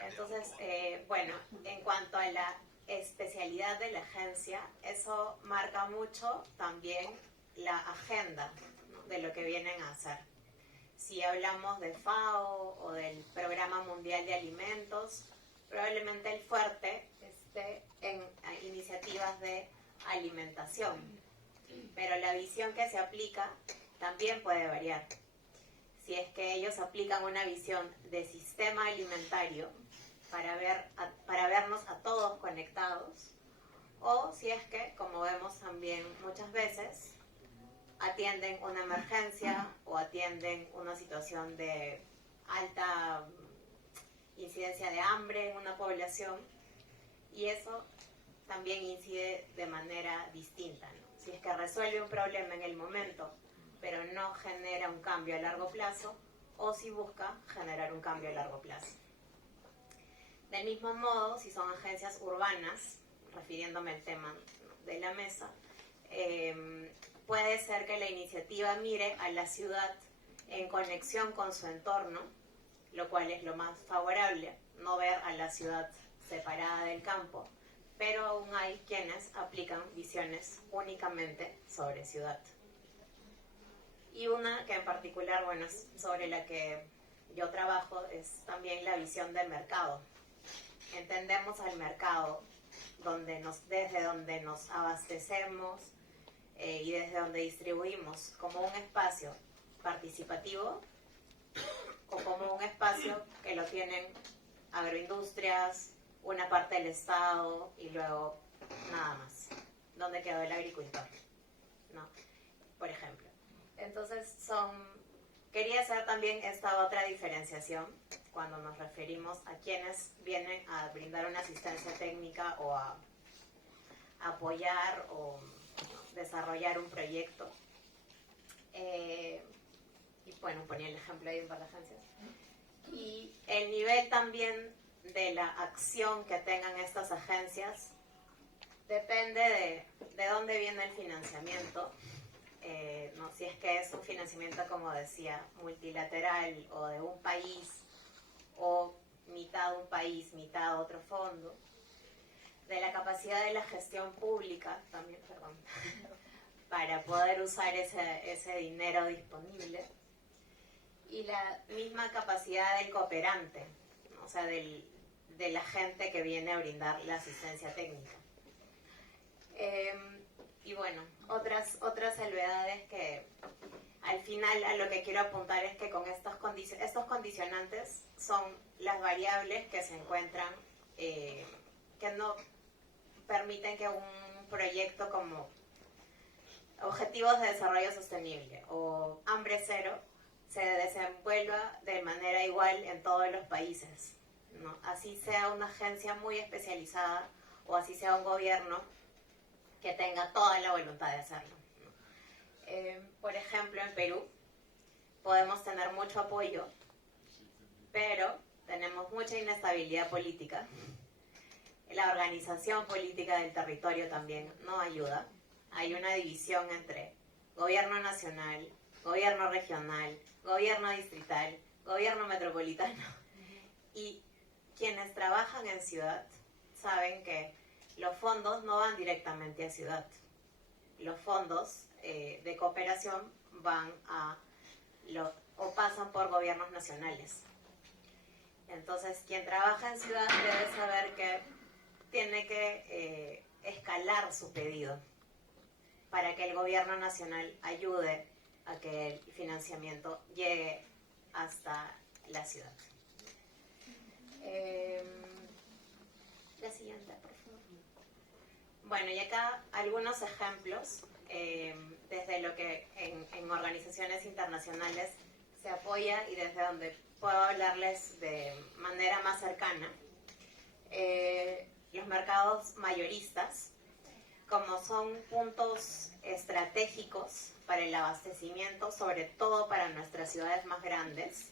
Entonces, bueno, en cuanto a la especialidad de la agencia, eso marca mucho también la agenda, ¿no? De lo que vienen a hacer. Si hablamos de FAO o del Programa Mundial de Alimentos, probablemente el fuerte esté en iniciativas de alimentación, pero la visión que se aplica también puede variar. Si es que ellos aplican una visión de sistema alimentario para vernos a todos conectados, o si es que, como vemos también muchas veces, atienden una emergencia o atienden una situación de alta incidencia de hambre en una población, y eso también incide de manera distinta, ¿no? Si es que resuelve un problema en el momento, pero no genera un cambio a largo plazo, o si busca generar un cambio a largo plazo. Del mismo modo, si son agencias urbanas, refiriéndome al tema de la mesa, puede ser que la iniciativa mire a la ciudad en conexión con su entorno, lo cual es lo más favorable, no ver a la ciudad separada del campo, pero aún hay quienes aplican visiones únicamente sobre ciudad. Y una que en particular, bueno, es sobre la que yo trabajo, es también la visión del mercado. Entendemos al mercado desde donde nos abastecemos y desde donde distribuimos como un espacio participativo o como un espacio que lo tienen agroindustrias, una parte del Estado y luego nada más. ¿Dónde quedó el agricultor? ¿No? Por ejemplo. Entonces quería hacer también esta otra diferenciación cuando nos referimos a quienes vienen a brindar una asistencia técnica o a apoyar o desarrollar un proyecto. Y bueno, ponía el ejemplo ahí de un par de agencias. Y el nivel también de la acción que tengan estas agencias depende de dónde viene el financiamiento. No, si es que es un financiamiento, como decía, multilateral o de un país o mitad un país, mitad otro fondo, de la capacidad de la gestión pública también, perdón, para poder usar ese dinero disponible, y la misma capacidad del cooperante, ¿no? O sea, de la gente que viene a brindar la asistencia técnica. Y bueno, otras salvedades que al final a lo que quiero apuntar es que con estos condicionantes son las variables que se encuentran, que no permiten que un proyecto como Objetivos de Desarrollo Sostenible o Hambre Cero se desenvuelva de manera igual en todos los países, ¿no? Así sea una agencia muy especializada o así sea un gobierno que tenga toda la voluntad de hacerlo, ¿no? Por ejemplo, en Perú podemos tener mucho apoyo, pero tenemos mucha inestabilidad política. La organización política del territorio también no ayuda. Hay una división entre gobierno nacional, gobierno regional, gobierno distrital, gobierno metropolitano. Y quienes trabajan en ciudad saben que los fondos no van directamente a ciudad. Los fondos de cooperación van o pasan por gobiernos nacionales. Entonces, quien trabaja en ciudad debe saber que tiene que escalar su pedido para que el gobierno nacional ayude a que el financiamiento llegue hasta la ciudad. La siguiente, por favor. Bueno, y acá algunos ejemplos desde lo que en organizaciones internacionales se apoya y desde donde puedo hablarles de manera más cercana. Los mercados mayoristas, como son puntos estratégicos para el abastecimiento, sobre todo para nuestras ciudades más grandes,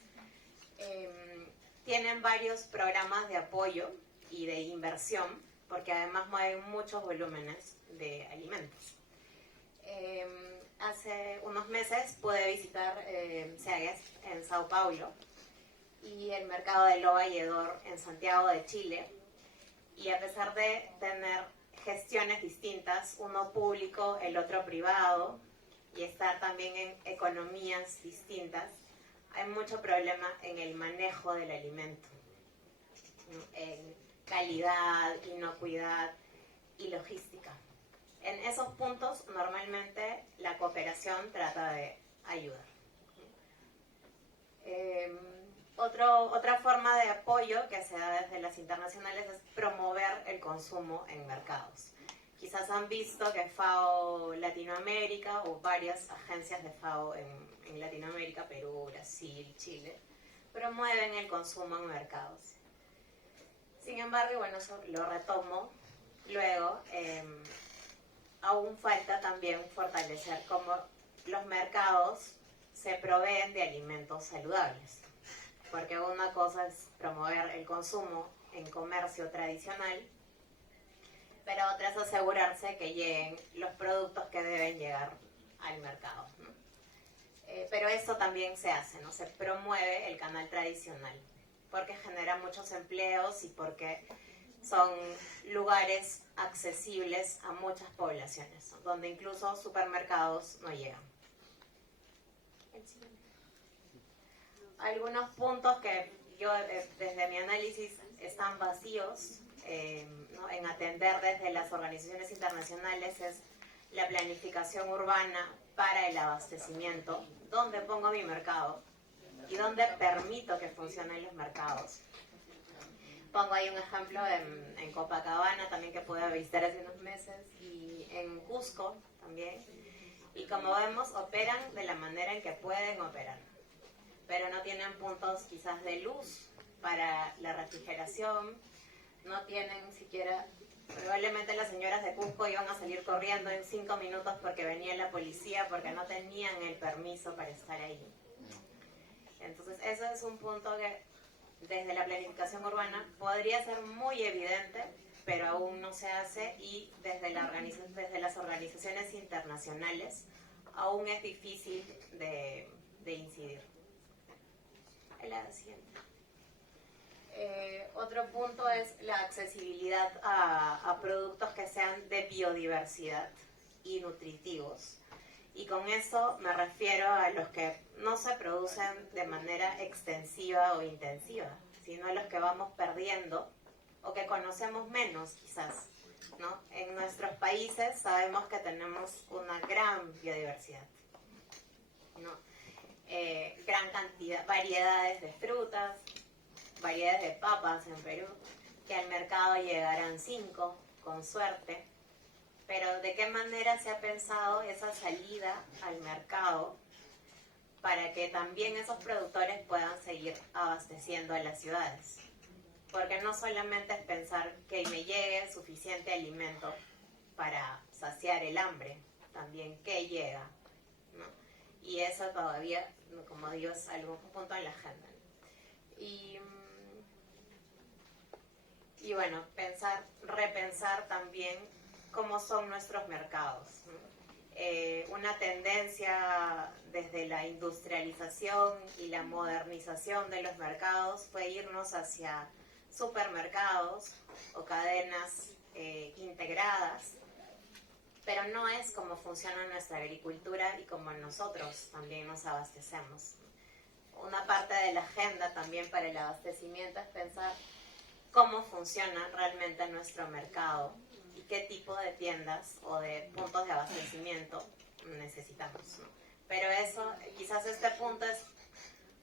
tienen varios programas de apoyo y de inversión, porque además mueven muchos volúmenes de alimentos. Hace unos meses pude visitar Ceagues en Sao Paulo y el mercado de Lo Valledor en Santiago de Chile, y a pesar de tener gestiones distintas, uno público, el otro privado, y estar también en economías distintas, hay mucho problema en el manejo del alimento, en calidad, inocuidad y logística. En esos puntos normalmente la cooperación trata de ayudar. Otra forma de apoyo que se da desde las internacionales es promover el consumo en mercados. Quizás han visto que FAO Latinoamérica o varias agencias de FAO en Latinoamérica, Perú, Brasil, Chile, promueven el consumo en mercados. Sin embargo, bueno, eso lo retomo luego. Aún falta también fortalecer cómo los mercados se proveen de alimentos saludables. porque una cosa es promover el consumo en comercio tradicional, pero otra es asegurarse que lleguen los productos que deben llegar al mercado, ¿no? Pero eso también se hace, ¿no? Se promueve el canal tradicional, porque genera muchos empleos y porque son lugares accesibles a muchas poblaciones, ¿no? Donde incluso supermercados no llegan. Algunos puntos que yo, desde mi análisis, están vacíos, ¿no? En atender desde las organizaciones internacionales es la planificación urbana para el abastecimiento, dónde pongo mi mercado y dónde permito que funcionen los mercados. Pongo ahí un ejemplo en Copacabana también que pude visitar hace unos meses y en Cusco también. Y como vemos, operan de la manera en que pueden operar, pero no tienen puntos quizás de luz para la refrigeración, no tienen siquiera, probablemente las señoras de Cusco iban a salir corriendo en 5 minutos porque venía la policía, porque no tenían el permiso para estar ahí. Entonces, eso es un punto que desde la planificación urbana podría ser muy evidente, pero aún no se hace, y desde las organizaciones internacionales aún es difícil de incidir. La siguiente. Otro punto es la accesibilidad a productos que sean de biodiversidad y nutritivos. Y con eso me refiero a los que no se producen de manera extensiva o intensiva, sino a los que vamos perdiendo o que conocemos menos quizás, ¿no? En nuestros países sabemos que tenemos una gran biodiversidad, ¿no? Gran cantidad, variedades de frutas, variedades de papas en Perú, que al mercado llegarán 5, con suerte. Pero ¿de qué manera se ha pensado esa salida al mercado para que también esos productores puedan seguir abasteciendo a las ciudades? Porque no solamente es pensar que me llegue suficiente alimento para saciar el hambre, también que llega, ¿no? Y eso todavía, como digo, es algún punto en la agenda, ¿no? Y bueno, repensar también cómo son nuestros mercados, ¿no? Una tendencia desde la industrialización y la modernización de los mercados fue irnos hacia supermercados o cadenas integradas, pero no es como funciona nuestra agricultura y como nosotros también nos abastecemos. Una parte de la agenda también para el abastecimiento es pensar cómo funciona realmente nuestro mercado y qué tipo de tiendas o de puntos de abastecimiento necesitamos, ¿no? Pero eso, quizás este punto es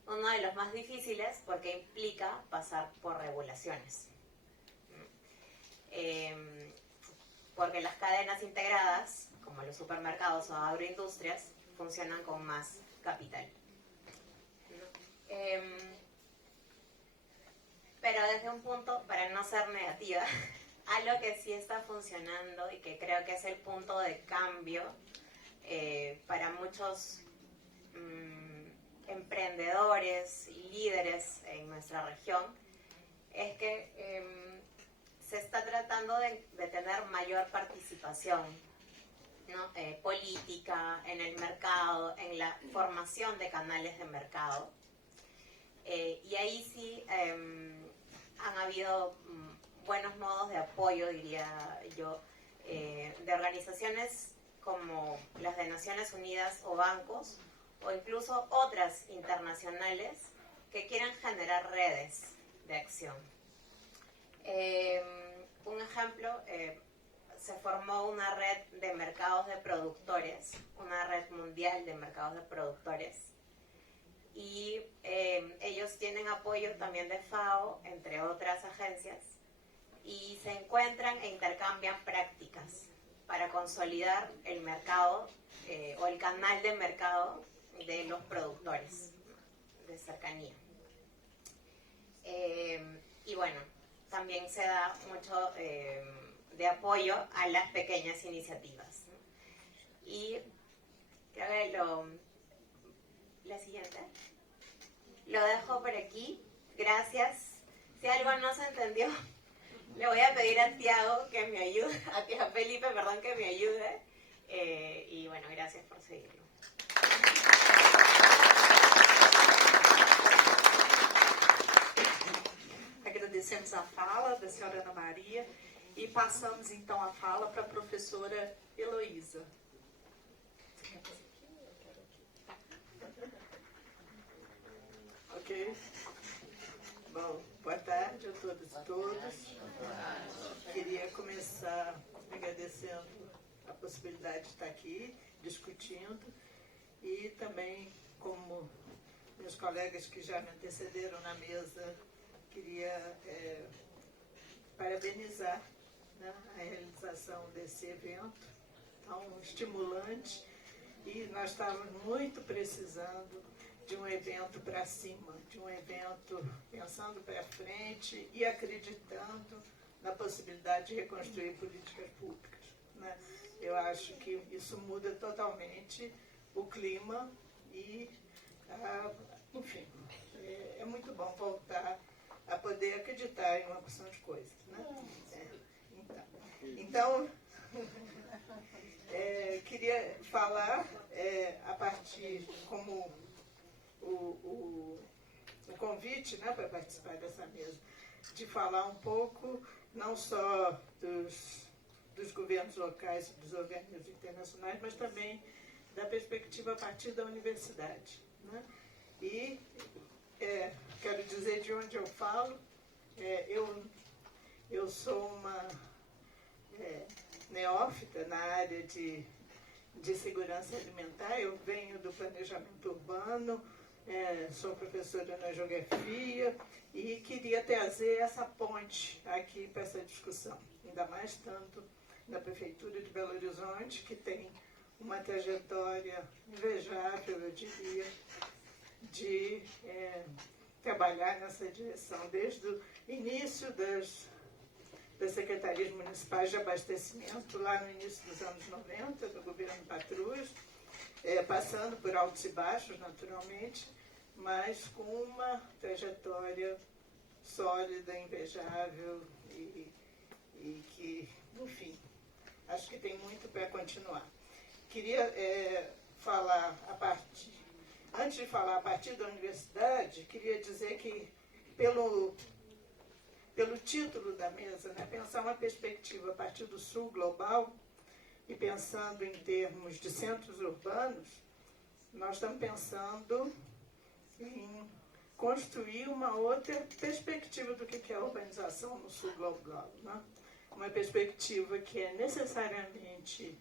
uno de los más difíciles porque implica pasar por regulaciones. Porque las cadenas integradas, como los supermercados o agroindustrias, funcionan con más capital, ¿no? Pero desde un punto, para no ser negativa, algo que sí está funcionando y que creo que es el punto de cambio para muchos emprendedores y líderes en nuestra región, es que se está tratando de tener mayor participación, ¿no? Política, en el mercado, en la formación de canales de mercado. Y ahí sí han habido buenos modos de apoyo, diría yo, de organizaciones como las de Naciones Unidas o bancos, o incluso otras internacionales que quieran generar redes de acción. Un ejemplo, se formó una red de mercados de productores, una red mundial de mercados de productores, y ellos tienen apoyo también de FAO, entre otras agencias, y se encuentran e intercambian prácticas para consolidar el mercado o el canal de mercado de los productores de cercanía. Y bueno, también se da mucho de apoyo a las pequeñas iniciativas, ¿no? Y creo que la siguiente, Lo dejo por aquí. Gracias. Si algo no se entendió, le voy a pedir a Tiago que me ayude, a Felipe, perdón, que me ayude. Y bueno, gracias por seguirlo. Agradecemos a fala da senhora Ana Maria e passamos então a fala para a professora Heloísa. Ok. Bom, boa tarde a todas e todos. Queria começar agradecendo a possibilidade de estar aqui discutindo e também, como meus colegas que já me antecederam na mesa, queria parabenizar, né, a realização desse evento tão estimulante, e nós estávamos muito precisando de um evento para cima, de um evento pensando para frente e acreditando na possibilidade de reconstruir políticas públicas, né? Eu acho que isso muda totalmente o clima e, enfim, é muito bom voltar a poder acreditar em uma porção de coisas, né? Então queria falar a partir, como o convite, né, para participar dessa mesa, de falar um pouco não só dos governos locais e dos organismos internacionais, mas também da perspectiva a partir da universidade, né? E quero dizer de onde eu falo. Eu sou uma neófita na área de segurança alimentar. Eu venho do planejamento urbano, sou professora na geografia e queria trazer essa ponte aqui para essa discussão, ainda mais tanto na Prefeitura de Belo Horizonte, que tem uma trajetória invejável, eu diria, de trabalhar nessa direção desde o início das secretarias municipais de abastecimento, lá no início dos anos 90, do governo Patrus, passando por altos e baixos, naturalmente, mas com uma trajetória sólida, invejável e que, enfim, acho que tem muito para continuar. Queria falar antes de falar a partir da universidade, queria dizer que pelo título da mesa, né, pensar uma perspectiva a partir do sul global e pensando em termos de centros urbanos, nós estamos pensando em construir uma outra perspectiva do que é a urbanização no sul global, né? Uma perspectiva que é necessariamente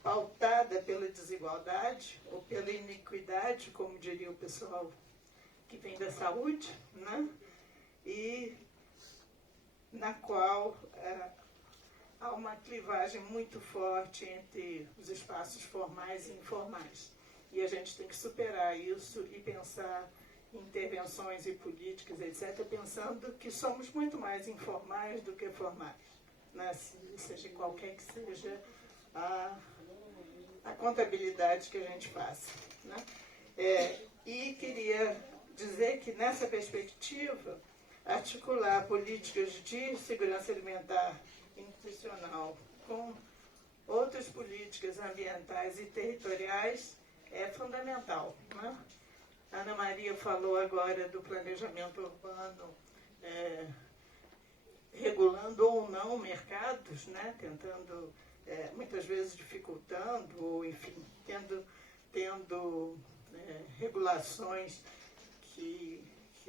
pautada pela desigualdade ou pela iniquidade, como diria o pessoal que vem da saúde, né? E na qual há uma clivagem muito forte entre os espaços formais e informais. E a gente tem que superar isso e pensar em intervenções e políticas, etc., pensando que somos muito mais informais do que formais, né? Seja qualquer que seja a contabilidade que a gente faça, né? E queria dizer que nessa perspectiva, articular políticas de segurança alimentar e nutricional com outras políticas ambientais e territoriais é fundamental, né? A Ana Maria falou agora do planejamento urbano, regulando ou não mercados, né? Tentando, muitas vezes dificultando, ou enfim, tendo regulações que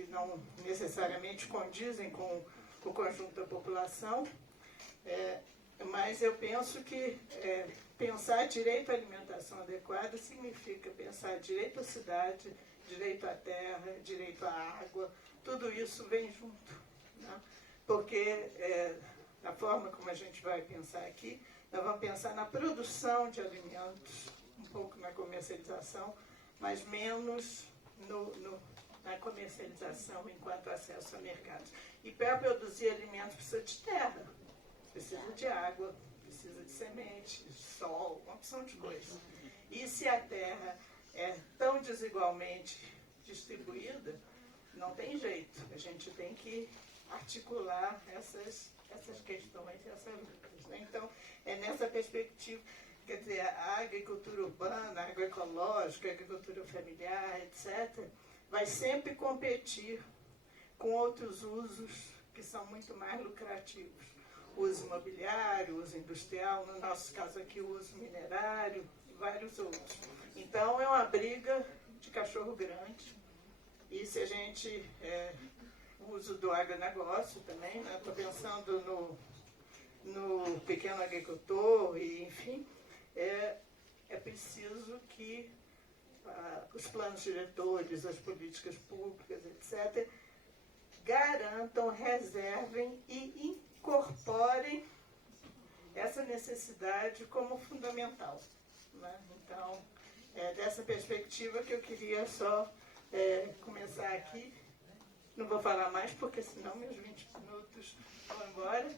não necessariamente condizem com o conjunto da população, mas eu penso que pensar direito à alimentação adequada significa pensar direito à cidade, direito à terra, direito à água, tudo isso vem junto, né? Porque da forma como a gente vai pensar aqui, nós vamos pensar na produção de alimentos, um pouco na comercialização, mas menos na comercialização enquanto acesso a mercados. E para produzir alimentos precisa de terra, precisa de água, precisa de semente, de sol, uma opção de coisas. E se a terra é tão desigualmente distribuída, não tem jeito. A gente tem que articular essas questões, essas lutas, né? Então, é nessa perspectiva, quer dizer, a agricultura urbana, a agroecológica, a agricultura familiar, etc., vai sempre competir com outros usos que são muito mais lucrativos. O uso imobiliário, o uso industrial, no nosso caso aqui o uso minerário, e vários outros. Então, é uma briga de cachorro grande. E se a gente... o uso do agronegócio também, né? Estou pensando no pequeno agricultor, e, enfim, é preciso que os planos diretores, as políticas públicas, etc., garantam, reservem e incorporem essa necessidade como fundamental, né? Então, é dessa perspectiva que eu queria só começar aqui. Não vou falar mais, porque senão meus 20 minutos vão embora.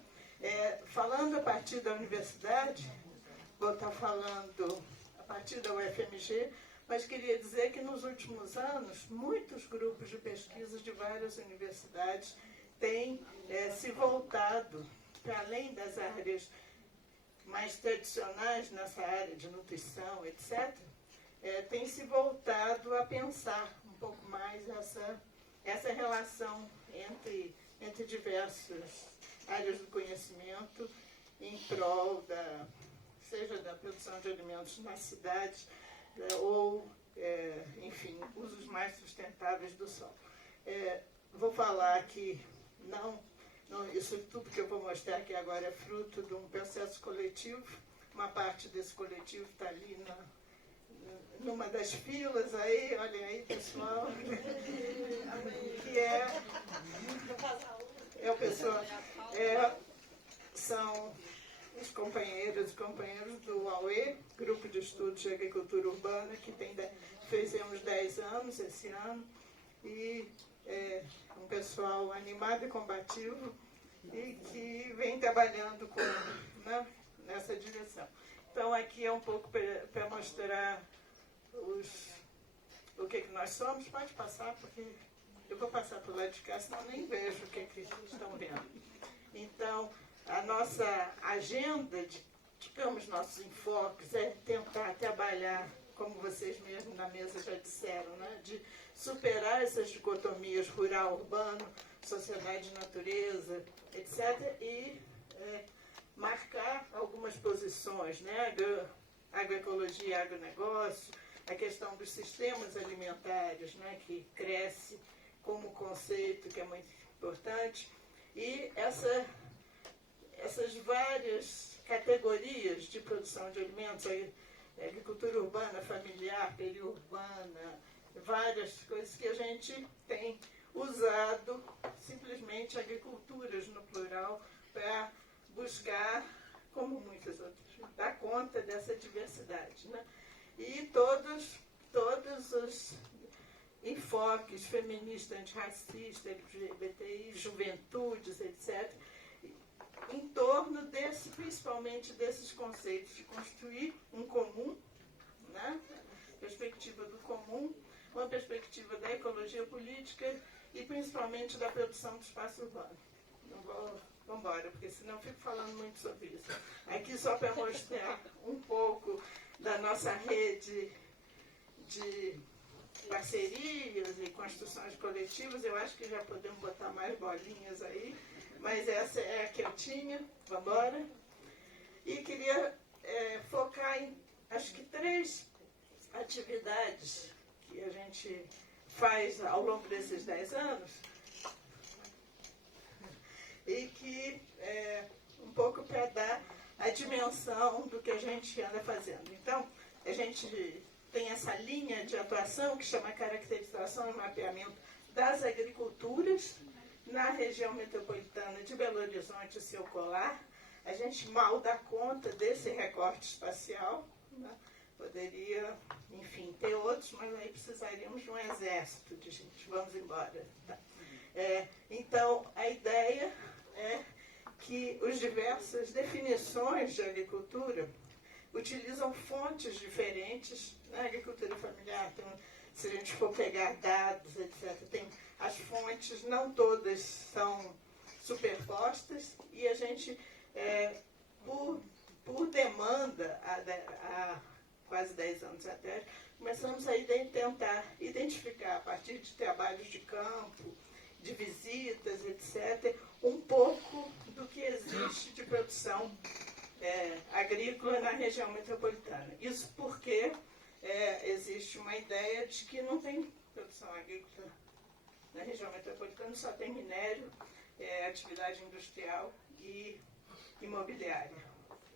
Falando a partir da universidade, vou estar falando a partir da UFMG, mas queria dizer que nos últimos anos, muitos grupos de pesquisa de várias universidades têm se voltado para além das áreas mais tradicionais, nessa área de nutrição, etc., têm se voltado a pensar um pouco mais essa relação entre diversas áreas do conhecimento em prol seja da produção de alimentos nas cidades ou, enfim, usos mais sustentáveis do solo. Vou falar que isso tudo que eu vou mostrar aqui agora é fruto de um processo coletivo. Uma parte desse coletivo está ali numa das filas aí, olhem aí, pessoal, que é o pessoal, são os companheiros e companheiros do AUE, Grupo de Estudos de Agricultura Urbana, que fizemos 10 anos esse ano, e um pessoal animado e combativo, e que vem trabalhando nessa direção. Então, aqui é um pouco para mostrar o que nós somos. Pode passar, porque eu vou passar para o lado de cá, senão nem vejo o que estão vendo. Então, a nossa agenda, digamos, nossos enfoques, é tentar trabalhar, como vocês mesmos na mesa já disseram, né, de superar essas dicotomias rural-urbano, sociedade-natureza, etc., e marcar algumas posições, né, agroecologia e agronegócio, a questão dos sistemas alimentares, né, que cresce como conceito, que é muito importante, e essas várias categorias de produção de alimentos, agricultura urbana, familiar, periurbana, várias coisas que a gente tem usado, simplesmente agriculturas no plural, para buscar, como muitas outras, dar conta dessa diversidade, né? E todos os enfoques feministas, antirracistas, LGBTI, juventudes, etc., em torno principalmente desses conceitos de construir um comum, né? Perspectiva do comum, uma perspectiva da ecologia política e principalmente da produção do espaço urbano. Não vou embora, porque senão eu fico falando muito sobre isso. Aqui só para mostrar um pouco da nossa rede de parcerias e construções coletivas. Eu acho que já podemos botar mais bolinhas aí, mas essa é a que eu tinha. Vamos embora. E queria focar em, acho que, 3 atividades que a gente faz ao longo desses 10 anos e que um pouco para dar a dimensão do que a gente anda fazendo. Então, a gente tem essa linha de atuação que chama caracterização e mapeamento das agriculturas na região metropolitana de Belo Horizonte e seu colar. A gente mal dá conta desse recorte espacial, né? Poderia, enfim, ter outros, mas aí precisaríamos de um exército de gente. Vamos embora. Tá? Então, a ideia é que as diversas definições de agricultura utilizam fontes diferentes. Na agricultura familiar se a gente for pegar dados, etc., as fontes não todas são superpostas e a gente, por demanda, há quase 10 anos atrás, começamos a tentar identificar, a partir de trabalhos de campo, de visitas, etc., um pouco do que existe de produção agrícola na região metropolitana. Isso porque existe uma ideia de que não tem produção agrícola na região metropolitana, só tem minério, atividade industrial e imobiliária,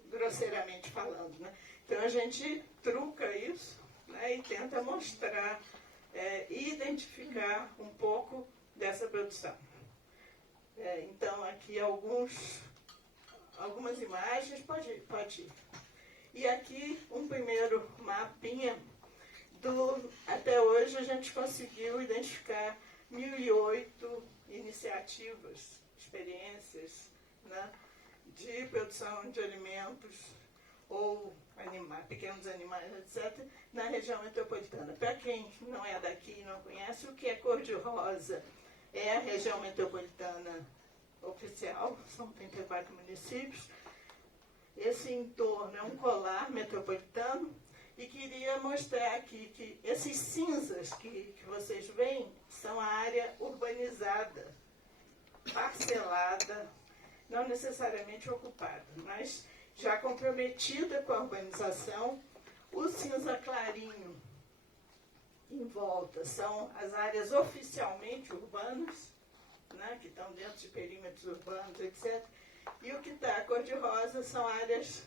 grosseiramente falando, né? Então a gente truca isso, né, e tenta mostrar e identificar um pouco dessa produção. Então aqui algumas imagens, pode ir. E aqui um primeiro mapinha até hoje a gente conseguiu identificar 1.008 iniciativas, experiências, né, de produção de alimentos ou pequenos animais, etc., na região metropolitana. Para quem não é daqui e não conhece, o que é Cor-de-Rosa é a região metropolitana oficial, são 34 municípios. Esse entorno é um colar metropolitano e queria mostrar aqui que esses cinzas que vocês veem são a área urbanizada, parcelada, não necessariamente ocupada, mas já comprometida com a urbanização. O cinza clarinho em volta são as áreas oficialmente urbanas, né, que estão dentro de perímetros urbanos, etc. E o que está cor-de-rosa são áreas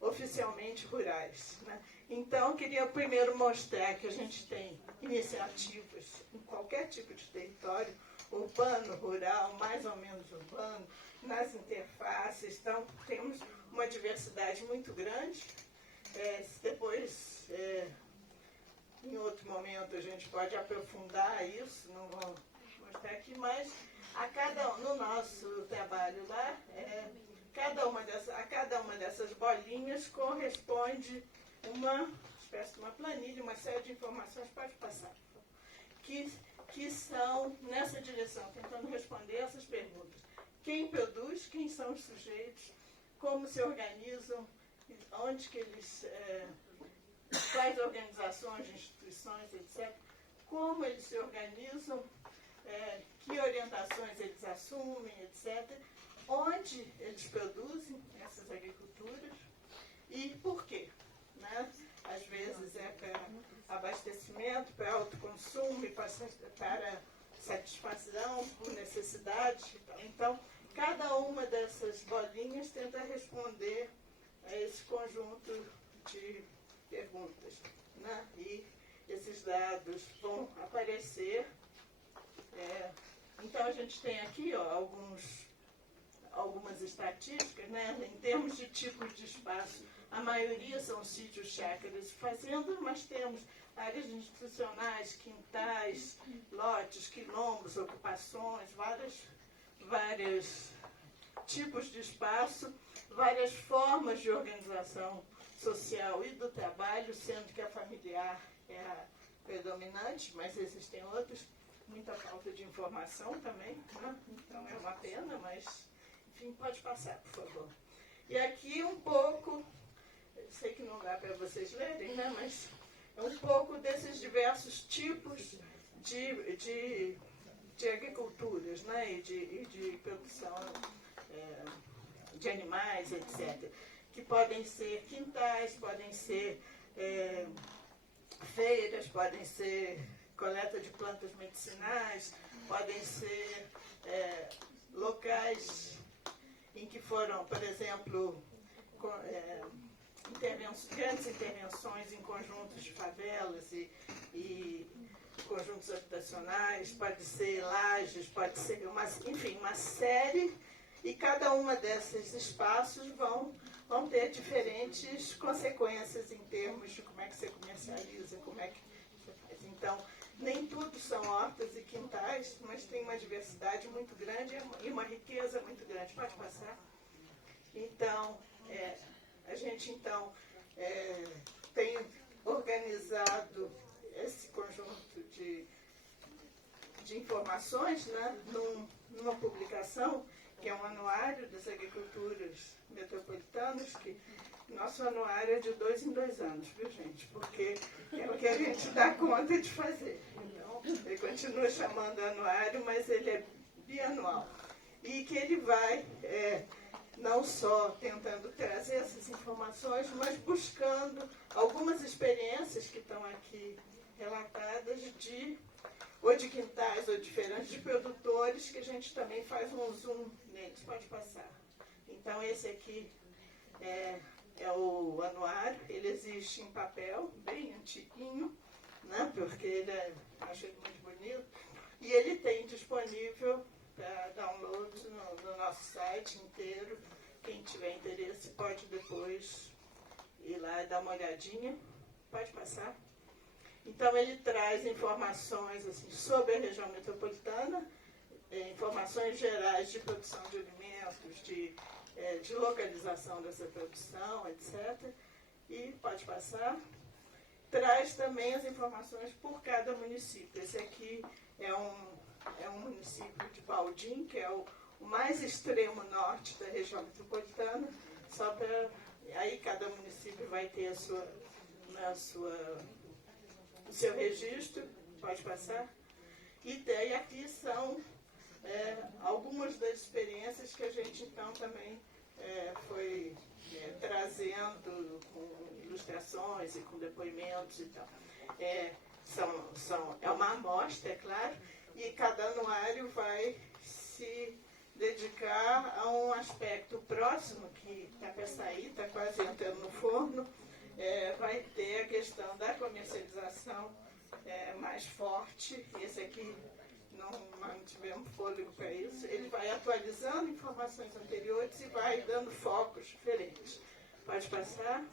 oficialmente rurais, né? Então, queria primeiro mostrar que a gente tem iniciativas em qualquer tipo de território, urbano, rural, mais ou menos urbano, nas interfaces. Então, temos uma diversidade muito grande. Depois, em outro momento, a gente pode aprofundar isso, não vou mostrar aqui, mas no nosso trabalho lá, a cada uma dessas bolinhas corresponde uma espécie de uma planilha, uma série de informações, pode passar, que são nessa direção, tentando responder essas perguntas. Quem produz, quem são os sujeitos, como se organizam, onde que eles, quais organizações, instituições, etc., como eles se organizam, que orientações eles assumem, etc., onde eles produzem essas agriculturas e por quê, né? Às vezes é para abastecimento, para autoconsumo e para satisfação por necessidade. Então, cada uma dessas bolinhas tenta responder a esse conjunto de perguntas, né? E esses dados vão aparecer. Então, a gente tem aqui algumas estatísticas, né? Em termos de tipos de espaço, a maioria são sítios, chácaras e fazendas, mas temos áreas institucionais, quintais, lotes, quilombos, ocupações, vários tipos de espaço, várias formas de organização social e do trabalho, sendo que a familiar é a predominante, mas existem outros. Muita falta de informação também, né? Então é uma pena, mas, enfim, pode passar, por favor. E aqui um pouco, eu sei que não dá para vocês lerem, né? Mas é um pouco desses diversos tipos de agriculturas, né? E de produção de animais, etc. Que podem ser quintais, podem ser feiras, podem ser coleta de plantas medicinais, podem ser locais em que foram, por exemplo, grandes intervenções em conjuntos de favelas e conjuntos habitacionais, pode ser lajes, pode ser uma série, e cada uma desses espaços vão ter diferentes consequências em termos de como é que você comercializa, como é que você faz. Então, nem tudo são hortas e quintais, mas tem uma diversidade muito grande e uma riqueza muito grande. Pode passar? Então, a gente tem organizado esse conjunto de informações, né, numa publicação que é um anuário das agriculturas metropolitanas, que nosso anuário é de 2 em 2 anos, viu, gente? Porque é o que a gente dá conta de fazer. Então, ele continua chamando anuário, mas ele é bianual. E que ele vai não só tentando trazer essas informações, mas buscando algumas experiências que estão aqui relatadas ou de quintais ou diferentes, de produtores, que a gente também faz um zoom neles. Pode passar. Então, esse aqui é o anuário. Ele existe em papel, bem antiguinho, né, porque acho ele muito bonito. E ele tem disponível para download no nosso site inteiro. Quem tiver interesse pode depois ir lá e dar uma olhadinha. Pode passar. Então, ele traz informações assim, sobre a região metropolitana, informações gerais de produção de alimentos, de localização dessa produção, etc. E pode passar. Traz também as informações por cada município. Esse aqui é um município de Baldim, que é o mais extremo norte da região metropolitana. Aí cada município vai ter o seu registro. Pode passar. E aqui são algumas das experiências que a gente então também foi trazendo com ilustrações e com depoimentos e tal. É uma amostra, é claro, e cada anuário vai se dedicar a um aspecto próximo, que está para sair, está quase entrando no forno. Vai ter a questão da comercialização mais forte. Esse aqui não tivemos fôlego para isso. Ele vai atualizando informações anteriores e vai dando focos diferentes. Pode passar.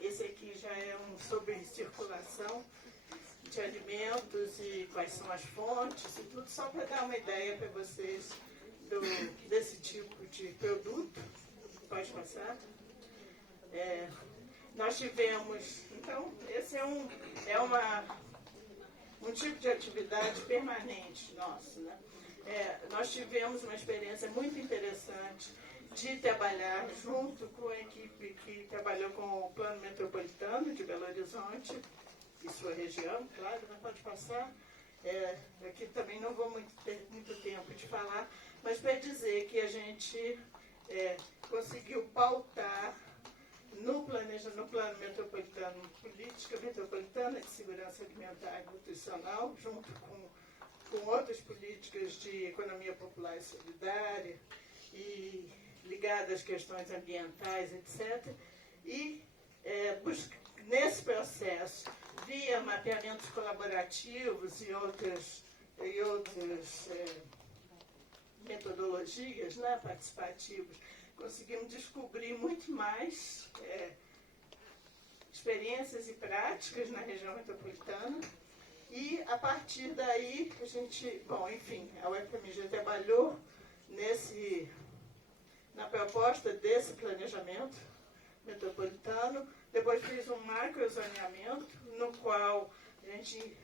Esse aqui já é sobre circulação de alimentos e quais são as fontes e tudo, só para dar uma ideia para vocês desse tipo de produto. Pode passar. Nós tivemos, então, esse é um tipo de atividade permanente nosso, né? Nós tivemos uma experiência muito interessante de trabalhar junto com a equipe que trabalhou com o Plano Metropolitano de Belo Horizonte e sua região, claro, não pode passar. Aqui também não vou ter muito tempo de falar, mas para dizer que a gente conseguiu pautar no Plano Metropolitano, Política Metropolitana de Segurança Alimentar e Nutricional, junto com outras políticas de economia popular e solidária e ligadas às questões ambientais, etc. E nesse processo, via mapeamentos colaborativos e outras metodologias, né, participativas, conseguimos descobrir muito mais experiências e práticas na região metropolitana. E, a partir daí, a gente... Bom, enfim, a UFMG trabalhou na proposta desse planejamento metropolitano. Depois fez um macrozoneamento, no qual a gente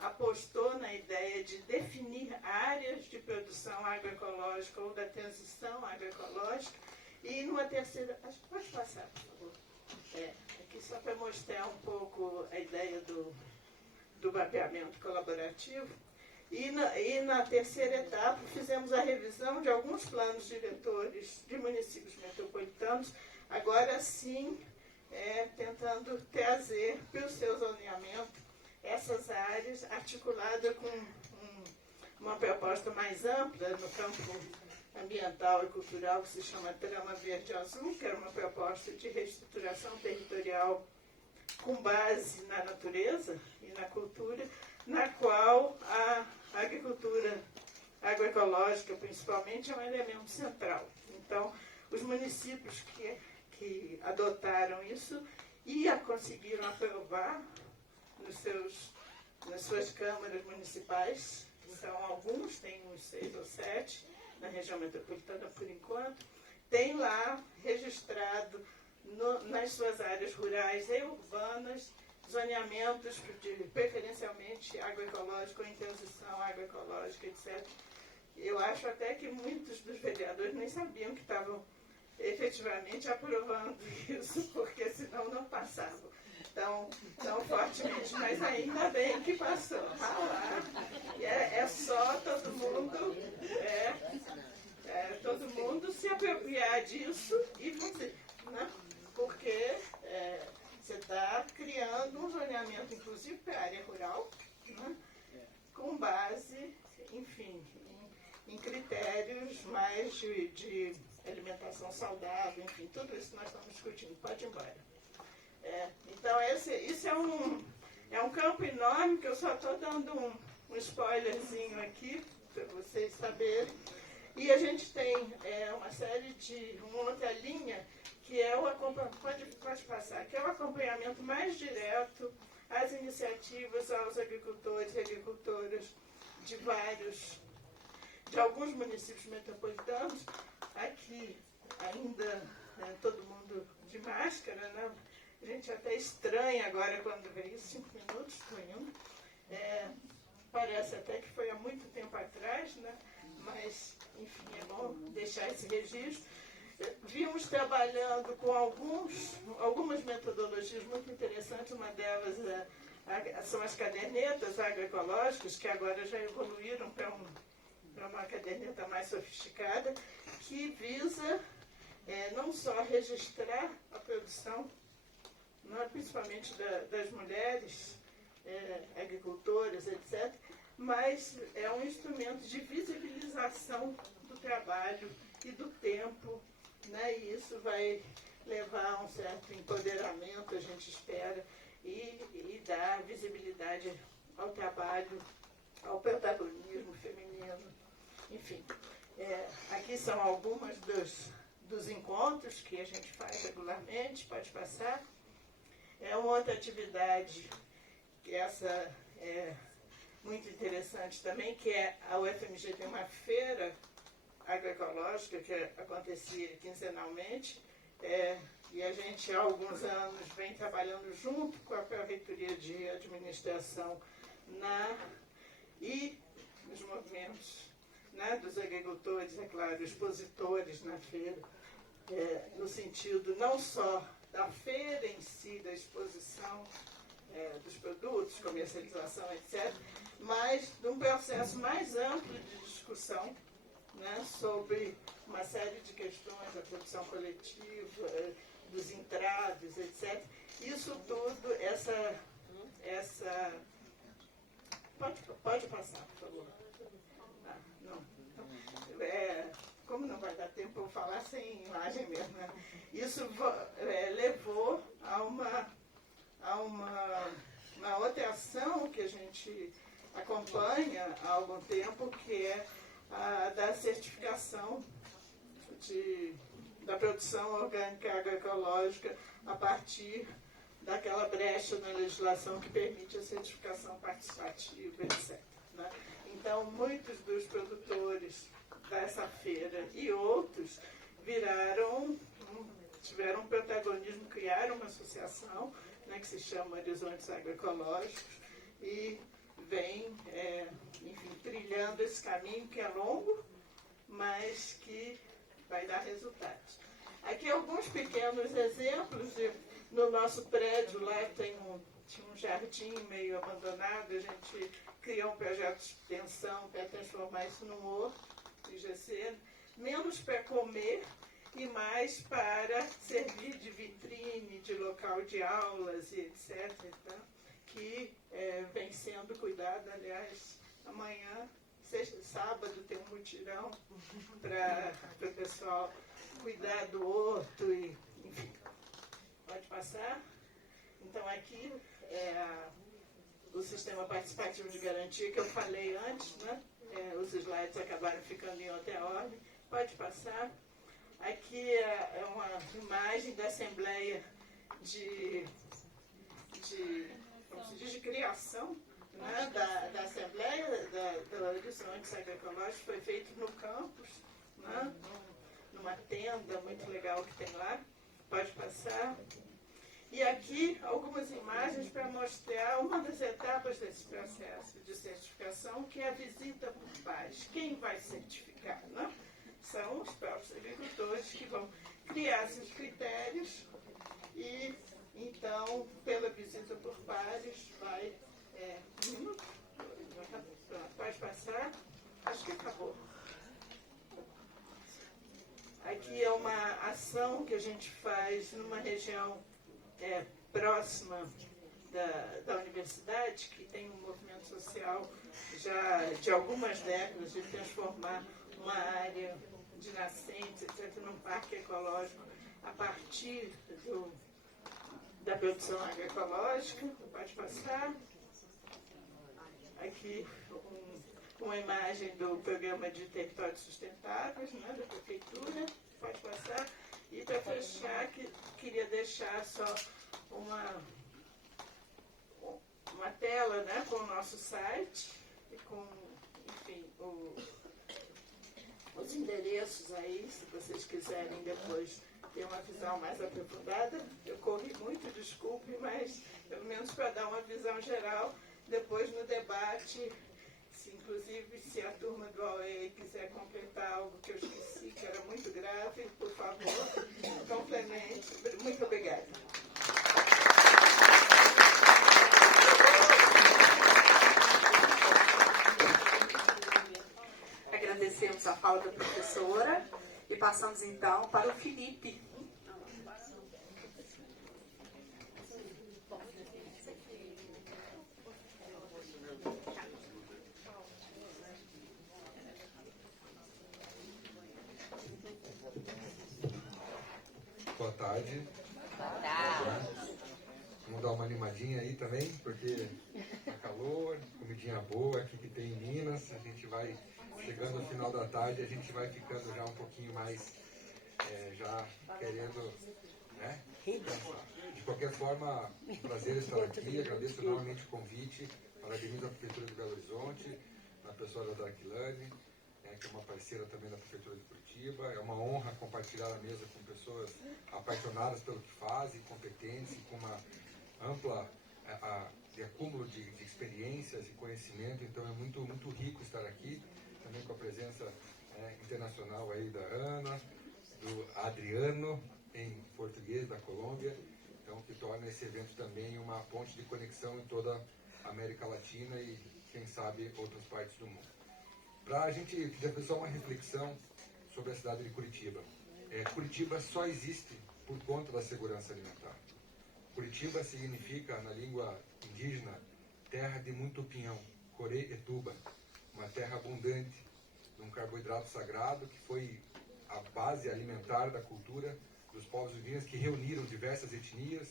apostou na ideia de definir áreas de produção agroecológica ou da transição agroecológica. E numa terceira... Pode passar, por favor. Aqui só para mostrar um pouco a ideia do mapeamento colaborativo. E na terceira etapa fizemos a revisão de alguns planos diretores de municípios metropolitanos, agora sim tentando trazer para o seu zoneamento essas áreas, articulada com uma proposta mais ampla no campo ambiental e cultural, que se chama Trama Verde Azul, que era uma proposta de reestruturação territorial com base na natureza e na cultura, na qual a agricultura agroecológica, principalmente, é um elemento central. Então, os municípios que adotaram isso e conseguiram aprovar nas suas câmaras municipais, são alguns, tem uns 6 ou 7, na região metropolitana por enquanto, tem lá registrado nas suas áreas rurais e urbanas zoneamentos, preferencialmente agroecológico ou em transição agroecológica, etc. Eu acho até que muitos dos vereadores nem sabiam que estavam efetivamente aprovando isso, porque senão não passavam tão fortemente. Mas ainda bem que passou. É só todo mundo se apropriar disso e fazer, né? Porque você está criando um zoneamento, inclusive para a área rural, né? Com base, enfim, em critérios mais de alimentação saudável, enfim, tudo isso nós estamos discutindo. Pode ir embora. Então, isso é um campo enorme que eu só estou dando um spoilerzinho aqui, para vocês saberem. E a gente tem uma série uma outra linha, que é pode passar, que é o acompanhamento mais direto às iniciativas, aos agricultores e agricultoras de alguns municípios metropolitanos. Aqui ainda todo mundo de máscara, né? A gente até estranha agora quando vê isso, 5 minutos, estou indo. Parece até que foi há muito tempo atrás, né? Mas, enfim, é bom deixar esse registro. Vimos trabalhando com algumas metodologias muito interessantes. Uma delas são as cadernetas agroecológicas, que agora já evoluíram para uma caderneta mais sofisticada, que visa não só registrar a produção, principalmente das mulheres agricultoras, etc., mas é um instrumento de visibilização do trabalho e do tempo, né? E isso vai levar a um certo empoderamento, a gente espera, e dar visibilidade ao trabalho, ao protagonismo feminino, enfim. Aqui são algumas dos encontros que a gente faz regularmente, pode passar. Uma outra atividade, que essa é muito interessante também, que a UFMG tem uma feira agroecológica que acontecia quinzenalmente, e a gente há alguns anos vem trabalhando junto com a Pró-Reitoria de Administração e os movimentos, né, dos agricultores, é claro, expositores na feira, no sentido não só da feira em si, da exposição dos produtos, comercialização, etc., mas de um processo mais amplo de discussão, né, sobre uma série de questões da produção coletiva, dos entraves, etc. Isso tudo, Pode passar, por favor. Não. Como não vai dar tempo, eu vou falar sem imagem mesmo, né? Isso levou a uma outra ação que a gente acompanha há algum tempo, que é a da certificação da produção orgânica agroecológica a partir daquela brecha na legislação que permite a certificação participativa, etc., né? Então, muitos dos produtores dessa feira e outros tiveram um protagonismo, criaram uma associação, né, que se chama Horizontes Agroecológicos, e vem, enfim, trilhando esse caminho que é longo, mas que vai dar resultados. Aqui alguns pequenos exemplos. No nosso prédio lá tinha um jardim meio abandonado, a gente criou um projeto de extensão para transformar isso num horto, IGC, menos para comer e mais para servir de vitrine, de local de aulas e etc., então, que vem sendo cuidado. Aliás, amanhã, sábado, tem um mutirão para o pessoal cuidar do horto, e, enfim. Pode passar. Então, aqui o sistema participativo de garantia que eu falei antes, né? Os slides acabaram ficando em outra ordem. Pode passar. Aqui é uma imagem da Assembleia de criação, né, da Assembleia da Horizontes Agroecológicos. Foi feito no campus, né, numa tenda muito legal que tem lá. Pode passar. E aqui algumas imagens para mostrar uma das etapas desse processo de certificação, que é a visita por pares. Quem vai certificar, né? São os próprios agricultores que vão criar seus critérios e, então, pela visita por pares, vai... pode passar? Acho que acabou. Aqui é uma ação que a gente faz numa região próxima da universidade, que tem um movimento social já de algumas décadas de transformar uma área de nascentes, etc., num parque ecológico a partir da produção agroecológica. Pode passar. Aqui uma imagem do programa de territórios sustentáveis, né, da prefeitura. Pode passar. E para fechar, queria deixar só uma tela, né, com o nosso site e com, enfim, os endereços aí, se vocês quiserem depois ter uma visão mais aprofundada. Eu corri muito, desculpe, mas pelo menos para dar uma visão geral, depois no debate, inclusive se a turma do AOE quiser completar algo que eu esqueci, que era muito grave, por favor, complemente. Muito obrigada. Agradecemos a fala da professora e passamos então para o Felipe. Boa tarde. Boa tarde. Vamos dar uma animadinha aí também, porque tá calor, comidinha boa aqui que tem em Minas. A gente vai chegando no final da tarde, a gente vai ficando já um pouquinho mais, já querendo, né? De qualquer forma, um prazer estar aqui. Agradeço novamente o convite. Parabenizo a Prefeitura de Belo Horizonte, na pessoa da Darquilane, que é uma parceira também da Prefeitura de Curitiba. É uma honra compartilhar a mesa com pessoas apaixonadas pelo que fazem, competentes e com uma ampla de acúmulo de experiências e conhecimento. Então é muito, muito rico estar aqui, também com a presença internacional aí da Ana, do Adriano, em português, da Colômbia, então que torna esse evento também uma ponte de conexão em toda a América Latina e, quem sabe, outras partes do mundo. Para a gente fazer só uma reflexão sobre a cidade de Curitiba. Curitiba só existe por conta da segurança alimentar. Curitiba significa, na língua indígena, terra de muito pinhão, corê e tuba, uma terra abundante de um carboidrato sagrado que foi a base alimentar da cultura dos povos indígenas, que reuniram diversas etnias,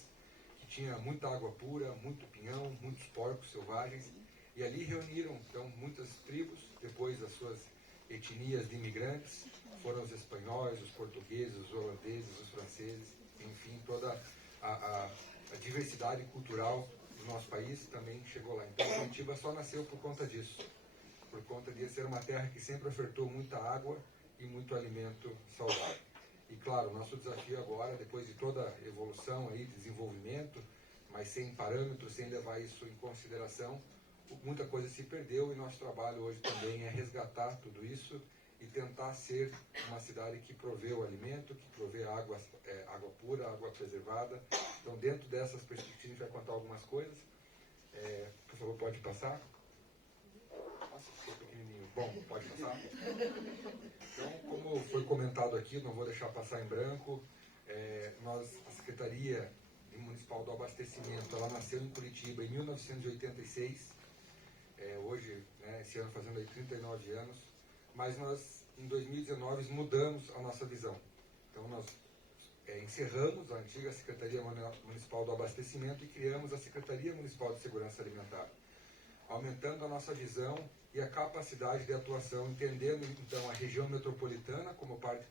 que tinha muita água pura, muito pinhão, muitos porcos selvagens, e ali reuniram então muitas tribos. Depois as suas etnias de imigrantes foram os espanhóis, os portugueses, os holandeses, os franceses, enfim, toda a diversidade cultural do nosso país também chegou lá. Então Curitiba só nasceu por conta disso, por conta de ser uma terra que sempre ofertou muita água e muito alimento saudável. E claro, nosso desafio agora, depois de toda a evolução aí, desenvolvimento, mas sem parâmetros, sem levar isso em consideração, muita coisa se perdeu, e nosso trabalho hoje também é resgatar tudo isso e tentar ser uma cidade que provê o alimento, que provê água pura, água preservada. Então, dentro dessas perspectivas, a gente vai contar algumas coisas. Por favor, pode passar? Nossa, ficou pequenininho. Bom, pode passar? Então, como foi comentado aqui, não vou deixar passar em branco, a Secretaria Municipal do Abastecimento, ela nasceu em Curitiba em 1986, hoje, esse ano fazendo aí 39 anos, mas nós, em 2019, mudamos a nossa visão. Então, nós encerramos a antiga Secretaria Municipal do Abastecimento e criamos a Secretaria Municipal de Segurança Alimentar, aumentando a nossa visão e a capacidade de atuação, entendendo, então, a região metropolitana como parte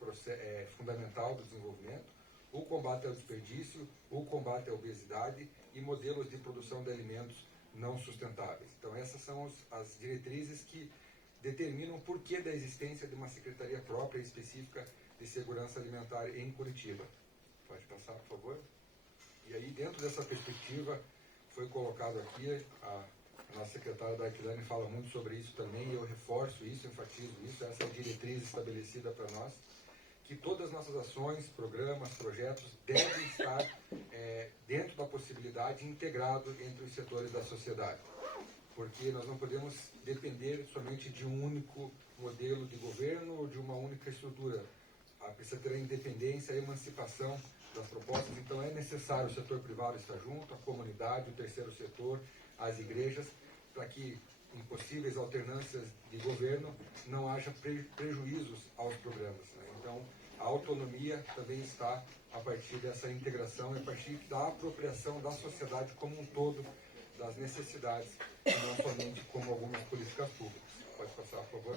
fundamental do desenvolvimento, o combate ao desperdício, o combate à obesidade e modelos de produção de alimentos não sustentáveis. Então, essas são as diretrizes que determinam o porquê da existência de uma secretaria própria e específica de segurança alimentar em Curitiba. Pode passar, por favor? E aí, dentro dessa perspectiva, foi colocado aqui, a nossa secretária Daquilane fala muito sobre isso também, e eu reforço isso, enfatizo isso, essa é a diretriz estabelecida para nós, que todas as nossas ações, programas, projetos devem estar dentro da possibilidade integrado entre os setores da sociedade. Porque nós não podemos depender somente de um único modelo de governo ou de uma única estrutura. Precisa ter a independência, a emancipação das propostas, então é necessário o setor privado estar junto, a comunidade, o terceiro setor, as igrejas, para que em possíveis alternâncias de governo não haja prejuízos aos programas, né? Então, a autonomia também está a partir dessa integração e a partir da apropriação da sociedade como um todo, das necessidades, não somente como algumas políticas públicas. Pode passar, por favor.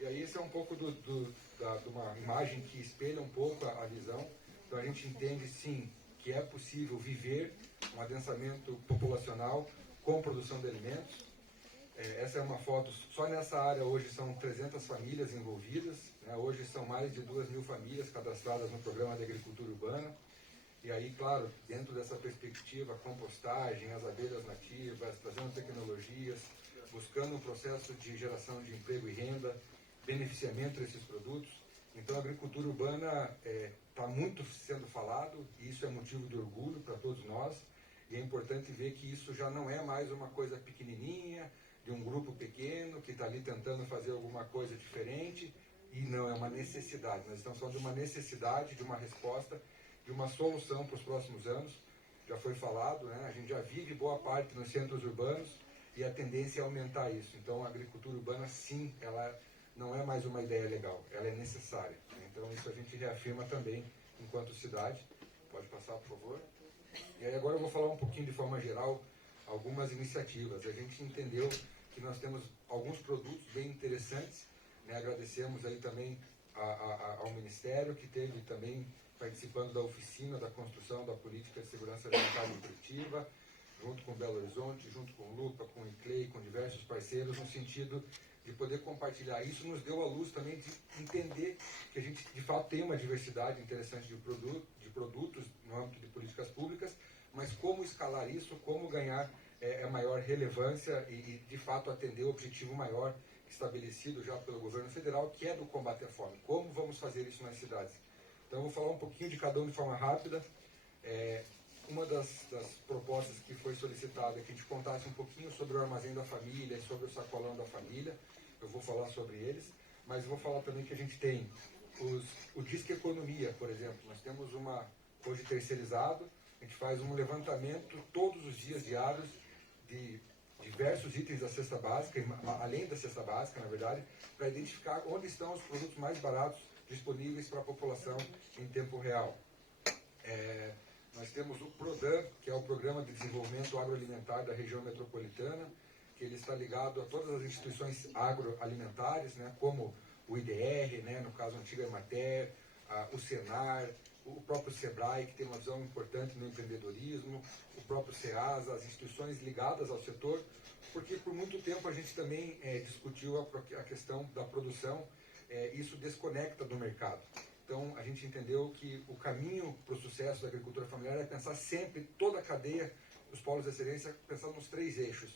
E aí esse é um pouco de uma imagem que espelha um pouco a visão. Então a gente entende, sim, que é possível viver um adensamento populacional com produção de alimentos. Essa é uma foto, só nessa área hoje são 300 famílias envolvidas, né? Hoje são mais de 2.000 famílias cadastradas no programa de agricultura urbana. E aí, claro, dentro dessa perspectiva, a compostagem, as abelhas nativas, trazendo tecnologias, buscando um processo de geração de emprego e renda, beneficiamento desses produtos. Então, a agricultura urbana está muito sendo falado, e isso é motivo de orgulho para todos nós. E é importante ver que isso já não é mais uma coisa pequenininha, de um grupo pequeno que está ali tentando fazer alguma coisa diferente, e não é uma necessidade. Nós estamos falando de uma necessidade, de uma resposta, de uma solução para os próximos anos. Já foi falado, né? A gente já vive boa parte nos centros urbanos e a tendência é aumentar isso. Então, a agricultura urbana, sim, ela não é mais uma ideia legal, ela é necessária. Então, isso a gente reafirma também enquanto cidade. Pode passar, por favor. E aí agora eu vou falar um pouquinho de forma geral algumas iniciativas. A gente entendeu que nós temos alguns produtos bem interessantes, né? Agradecemos aí também ao Ministério, que teve também participando da oficina da construção da política de segurança alimentar nutritiva, junto com Belo Horizonte, junto com o Lupa, com o ICLEI, com diversos parceiros, no sentido de poder compartilhar. Isso nos deu a luz também de entender que a gente, de fato, tem uma diversidade interessante de produtos no âmbito de políticas públicas, mas como escalar isso, como ganhar a maior relevância e, de fato, atender o objetivo maior estabelecido já pelo governo federal, que é do combate à fome. Como vamos fazer isso nas cidades? Então, eu vou falar um pouquinho de cada um de forma rápida. Uma das propostas que foi solicitada é que a gente contasse um pouquinho sobre o Armazém da Família e sobre o Sacolão da Família. Eu vou falar sobre eles, mas eu vou falar também que a gente tem o Disque Economia, por exemplo. Nós temos hoje terceirizado, a gente faz um levantamento todos os dias diários de diversos itens da cesta básica, além da cesta básica, na verdade, para identificar onde estão os produtos mais baratos disponíveis para a população em tempo real. Nós temos o PRODAN, que é o Programa de Desenvolvimento Agroalimentar da Região Metropolitana, que ele está ligado a todas as instituições agroalimentares, né, como o IDR, né, no caso a antiga Emater, o Senar, o próprio SEBRAE, que tem uma visão importante no empreendedorismo, o próprio SEASA, as instituições ligadas ao setor, porque por muito tempo a gente também discutiu a questão da produção, isso desconecta do mercado. Então, a gente entendeu que o caminho para o sucesso da agricultura familiar é pensar sempre toda a cadeia dos polos de excelência, pensando nos 3 eixos: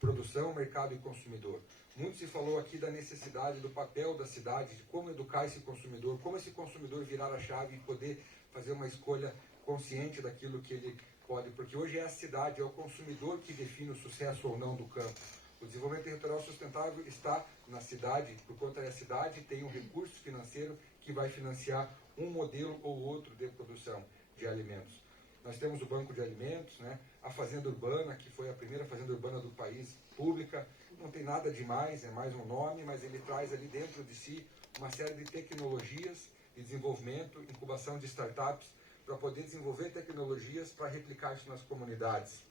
produção, mercado e consumidor. Muito se falou aqui da necessidade, do papel da cidade, de como educar esse consumidor, como esse consumidor virar a chave e poder fazer uma escolha consciente daquilo que ele pode, porque hoje é a cidade, é o consumidor que define o sucesso ou não do campo. O desenvolvimento territorial sustentável está na cidade, por conta da cidade tem um recurso financeiro que vai financiar um modelo ou outro de produção de alimentos. Nós temos o Banco de Alimentos, né? A Fazenda Urbana, que foi a primeira fazenda urbana do país, pública, não tem nada demais, é mais um nome, mas ele traz ali dentro de si uma série de tecnologias de desenvolvimento, incubação de startups, para poder desenvolver tecnologias para replicar isso nas comunidades.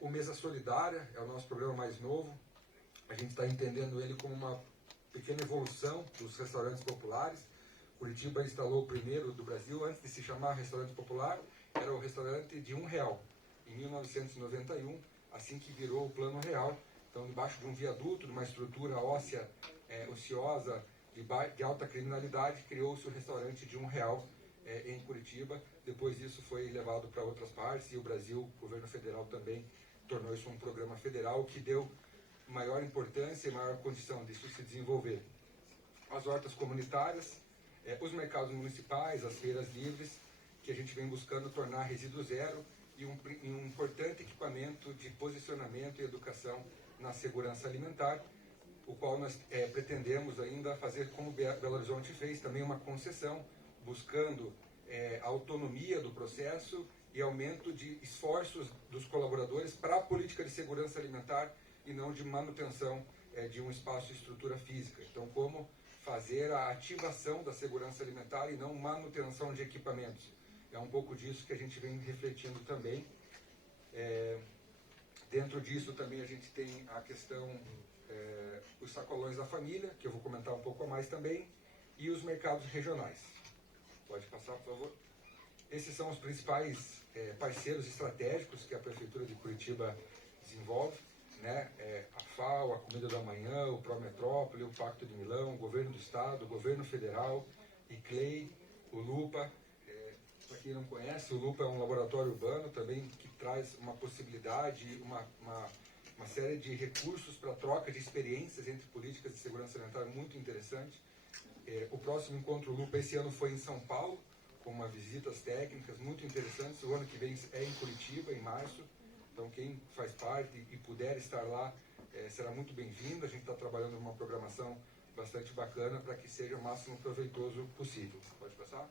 O Mesa Solidária é o nosso programa mais novo, a gente está entendendo ele como uma pequena evolução dos restaurantes populares. Curitiba instalou o primeiro do Brasil, antes de se chamar restaurante popular, era o restaurante de R$1, em 1991, assim que virou o Plano Real. Então, debaixo de um viaduto, de uma estrutura óssea ociosa, de alta criminalidade, criou-se o restaurante de R$1, em Curitiba. Depois isso foi levado para outras partes e o Brasil, o governo federal também tornou isso um programa federal que deu maior importância e maior condição disso se desenvolver. As hortas comunitárias, os mercados municipais, as feiras livres, que a gente vem buscando tornar resíduo zero e um importante equipamento de posicionamento e educação na segurança alimentar, o qual nós pretendemos ainda fazer, como Belo Horizonte fez, também uma concessão, buscando a autonomia do processo e aumento de esforços dos colaboradores para a política de segurança alimentar e não de manutenção de um espaço e estrutura física. Então, como fazer a ativação da segurança alimentar e não manutenção de equipamentos. É um pouco disso que a gente vem refletindo também. Dentro disso também a gente tem a questão, os sacolões da família, que eu vou comentar um pouco a mais também, e os mercados regionais. Pode passar, por favor. Esses são os principais parceiros estratégicos que a Prefeitura de Curitiba desenvolve, né? A FAO, a Comida do Amanhã, o Prometrópole, o Pacto de Milão, o Governo do Estado, o Governo Federal, ICLEI, o LUPA. Para quem não conhece, o LUPA é um laboratório urbano também que traz uma possibilidade, uma série de recursos para troca de experiências entre políticas de segurança alimentar muito interessante. O próximo encontro LUPA esse ano foi em São Paulo, com umas visitas técnicas muito interessantes. O ano que vem é em Curitiba, em março. Então, quem faz parte e puder estar lá será muito bem-vindo. A gente está trabalhando numa programação bastante bacana para que seja o máximo proveitoso possível. Pode passar?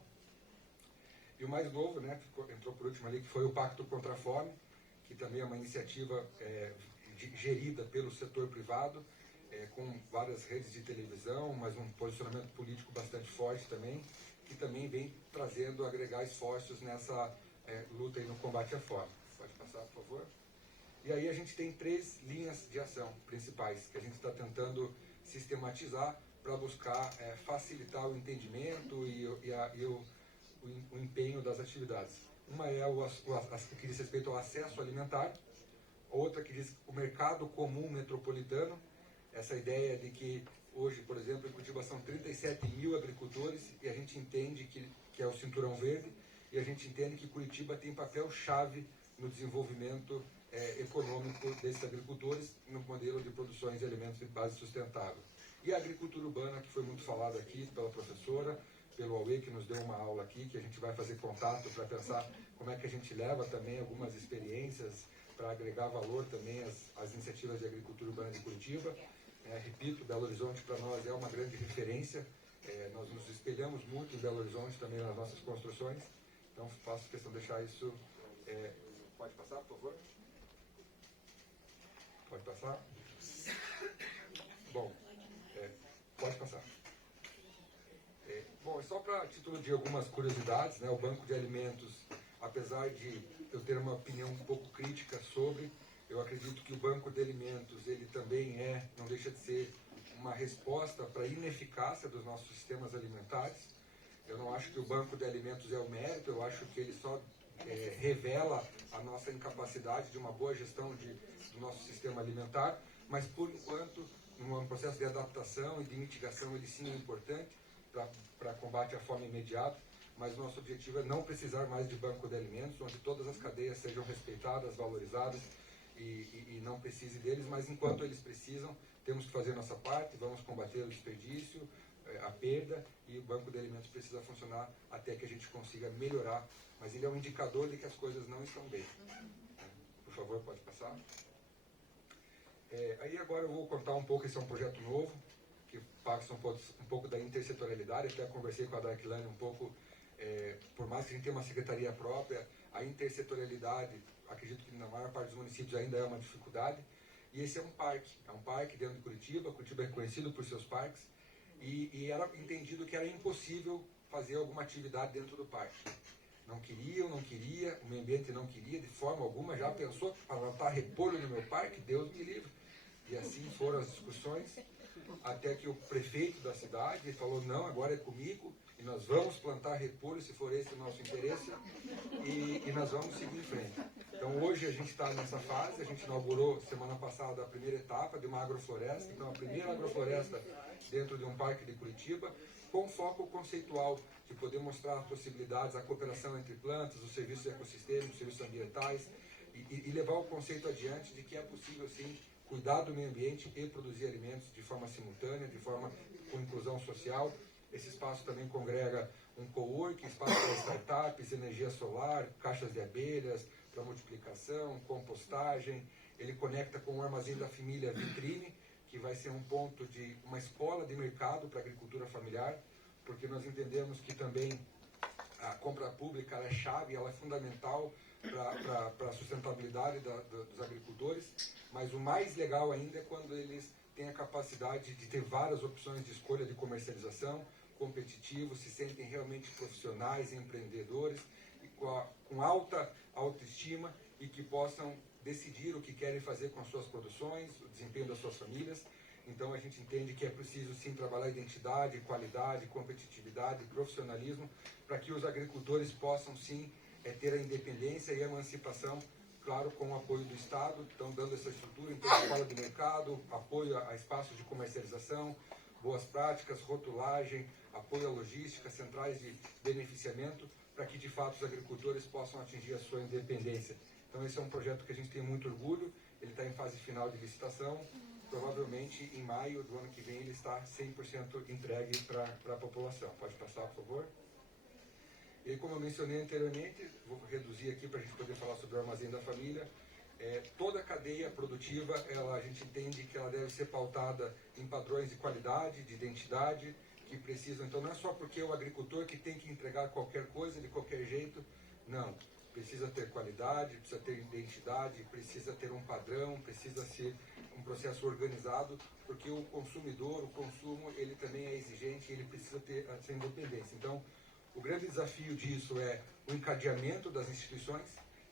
E o mais novo, né, que entrou por último ali, que foi o Pacto contra a Fome, que também é uma iniciativa gerida pelo setor privado, com várias redes de televisão, mas um posicionamento político bastante forte também, que também vem trazendo, agregar esforços nessa luta aí no combate à fome. Pode passar, por favor? E aí a gente tem 3 linhas de ação principais que a gente está tentando sistematizar para buscar facilitar o entendimento e o empenho das atividades. Uma é o que diz respeito ao acesso alimentar, outra que diz o mercado comum metropolitano, essa ideia de que hoje, por exemplo, em Curitiba são 37 mil agricultores e a gente entende que é o cinturão verde e a gente entende que Curitiba tem papel-chave no desenvolvimento econômico desses agricultores no modelo de produções de alimentos de base sustentável. E a agricultura urbana, que foi muito falada aqui pela professora, pelo Aue, que nos deu uma aula aqui, que a gente vai fazer contato para pensar como é que a gente leva também algumas experiências para agregar valor também às iniciativas de agricultura urbana de Curitiba. Repito, Belo Horizonte para nós é uma grande referência, nós nos espelhamos muito em Belo Horizonte também nas nossas construções, então faço questão de deixar isso... Pode passar, por favor? Pode passar? Bom, pode passar. Bom, só para título de algumas curiosidades, né, o Banco de Alimentos, apesar de eu ter uma opinião um pouco crítica sobre, eu acredito que o Banco de Alimentos, ele também não deixa de ser uma resposta para a ineficácia dos nossos sistemas alimentares. Eu não acho que o Banco de Alimentos é o mérito, eu acho que ele só revela a nossa incapacidade de uma boa gestão do nosso sistema alimentar, mas por enquanto, num processo de adaptação e de mitigação, ele sim é importante para combate à fome imediata, mas nosso objetivo é não precisar mais de banco de alimentos, onde todas as cadeias sejam respeitadas, valorizadas e não precise deles, mas enquanto eles precisam, temos que fazer nossa parte, vamos combater o desperdício, a perda, e o banco de alimentos precisa funcionar até que a gente consiga melhorar, mas ele é um indicador de que as coisas não estão bem. Por favor, pode passar. Aí agora eu vou contar um pouco, esse é um projeto novo, que passa um pouco da intersetorialidade, até conversei com a Darklane um pouco, por mais que a gente tenha uma secretaria própria, a intersetorialidade, acredito que na maior parte dos municípios ainda é uma dificuldade, e esse é um parque dentro de Curitiba. Curitiba é conhecido por seus parques, e era entendido que era impossível fazer alguma atividade dentro do parque. Não queria, o meio ambiente não queria, de forma alguma, já pensou para plantar repolho no meu parque? Deus me livre. E assim foram as discussões, até que o prefeito da cidade falou, não, agora é comigo, e nós vamos plantar repolho, se for esse o nosso interesse, e nós vamos seguir em frente. Então hoje a gente está nessa fase, a gente inaugurou semana passada a primeira etapa de uma agrofloresta, então a primeira agrofloresta dentro de um parque de Curitiba, com foco conceitual, de poder mostrar as possibilidades, a cooperação entre plantas, os serviços de ecossistema, os serviços ambientais, e levar o conceito adiante de que é possível sim cuidar do meio ambiente e produzir alimentos de forma simultânea, de forma com inclusão social. Esse espaço também congrega um coworking, espaço para startups, energia solar, caixas de abelhas para multiplicação, compostagem. Ele conecta com o armazém da família Vitrine, que vai ser um ponto de uma escola de mercado para a agricultura familiar, porque nós entendemos que também a compra pública ela é chave, ela é fundamental para a sustentabilidade dos agricultores, mas o mais legal ainda é quando eles têm a capacidade de ter várias opções de escolha de comercialização, competitivos, se sentem realmente profissionais, empreendedores, e com alta autoestima e que possam decidir o que querem fazer com as suas produções, o desempenho das suas famílias. Então a gente entende que é preciso sim trabalhar identidade, qualidade, competitividade, profissionalismo, para que os agricultores possam sim ter a independência e a emancipação, claro, com o apoio do Estado, estão dando essa estrutura, então escola de mercado, apoio a espaços de comercialização, boas práticas, rotulagem, apoio à logística, centrais de beneficiamento, para que de fato os agricultores possam atingir a sua independência. Então esse é um projeto que a gente tem muito orgulho, ele está em fase final de licitação, provavelmente em maio do ano que vem ele está 100% entregue para a população. Pode passar, por favor? E como eu mencionei anteriormente, vou reduzir aqui para a gente poder falar sobre o armazém da família. Toda a cadeia produtiva, a gente entende que ela deve ser pautada em padrões de qualidade, de identidade, que precisam. Então não é só porque é o agricultor que tem que entregar qualquer coisa de qualquer jeito, não. Precisa ter qualidade, precisa ter identidade, precisa ter um padrão, precisa ser um processo organizado, porque o consumidor, o consumo, ele também é exigente, ele precisa ter essa independência. Então, o grande desafio disso é o encadeamento das instituições.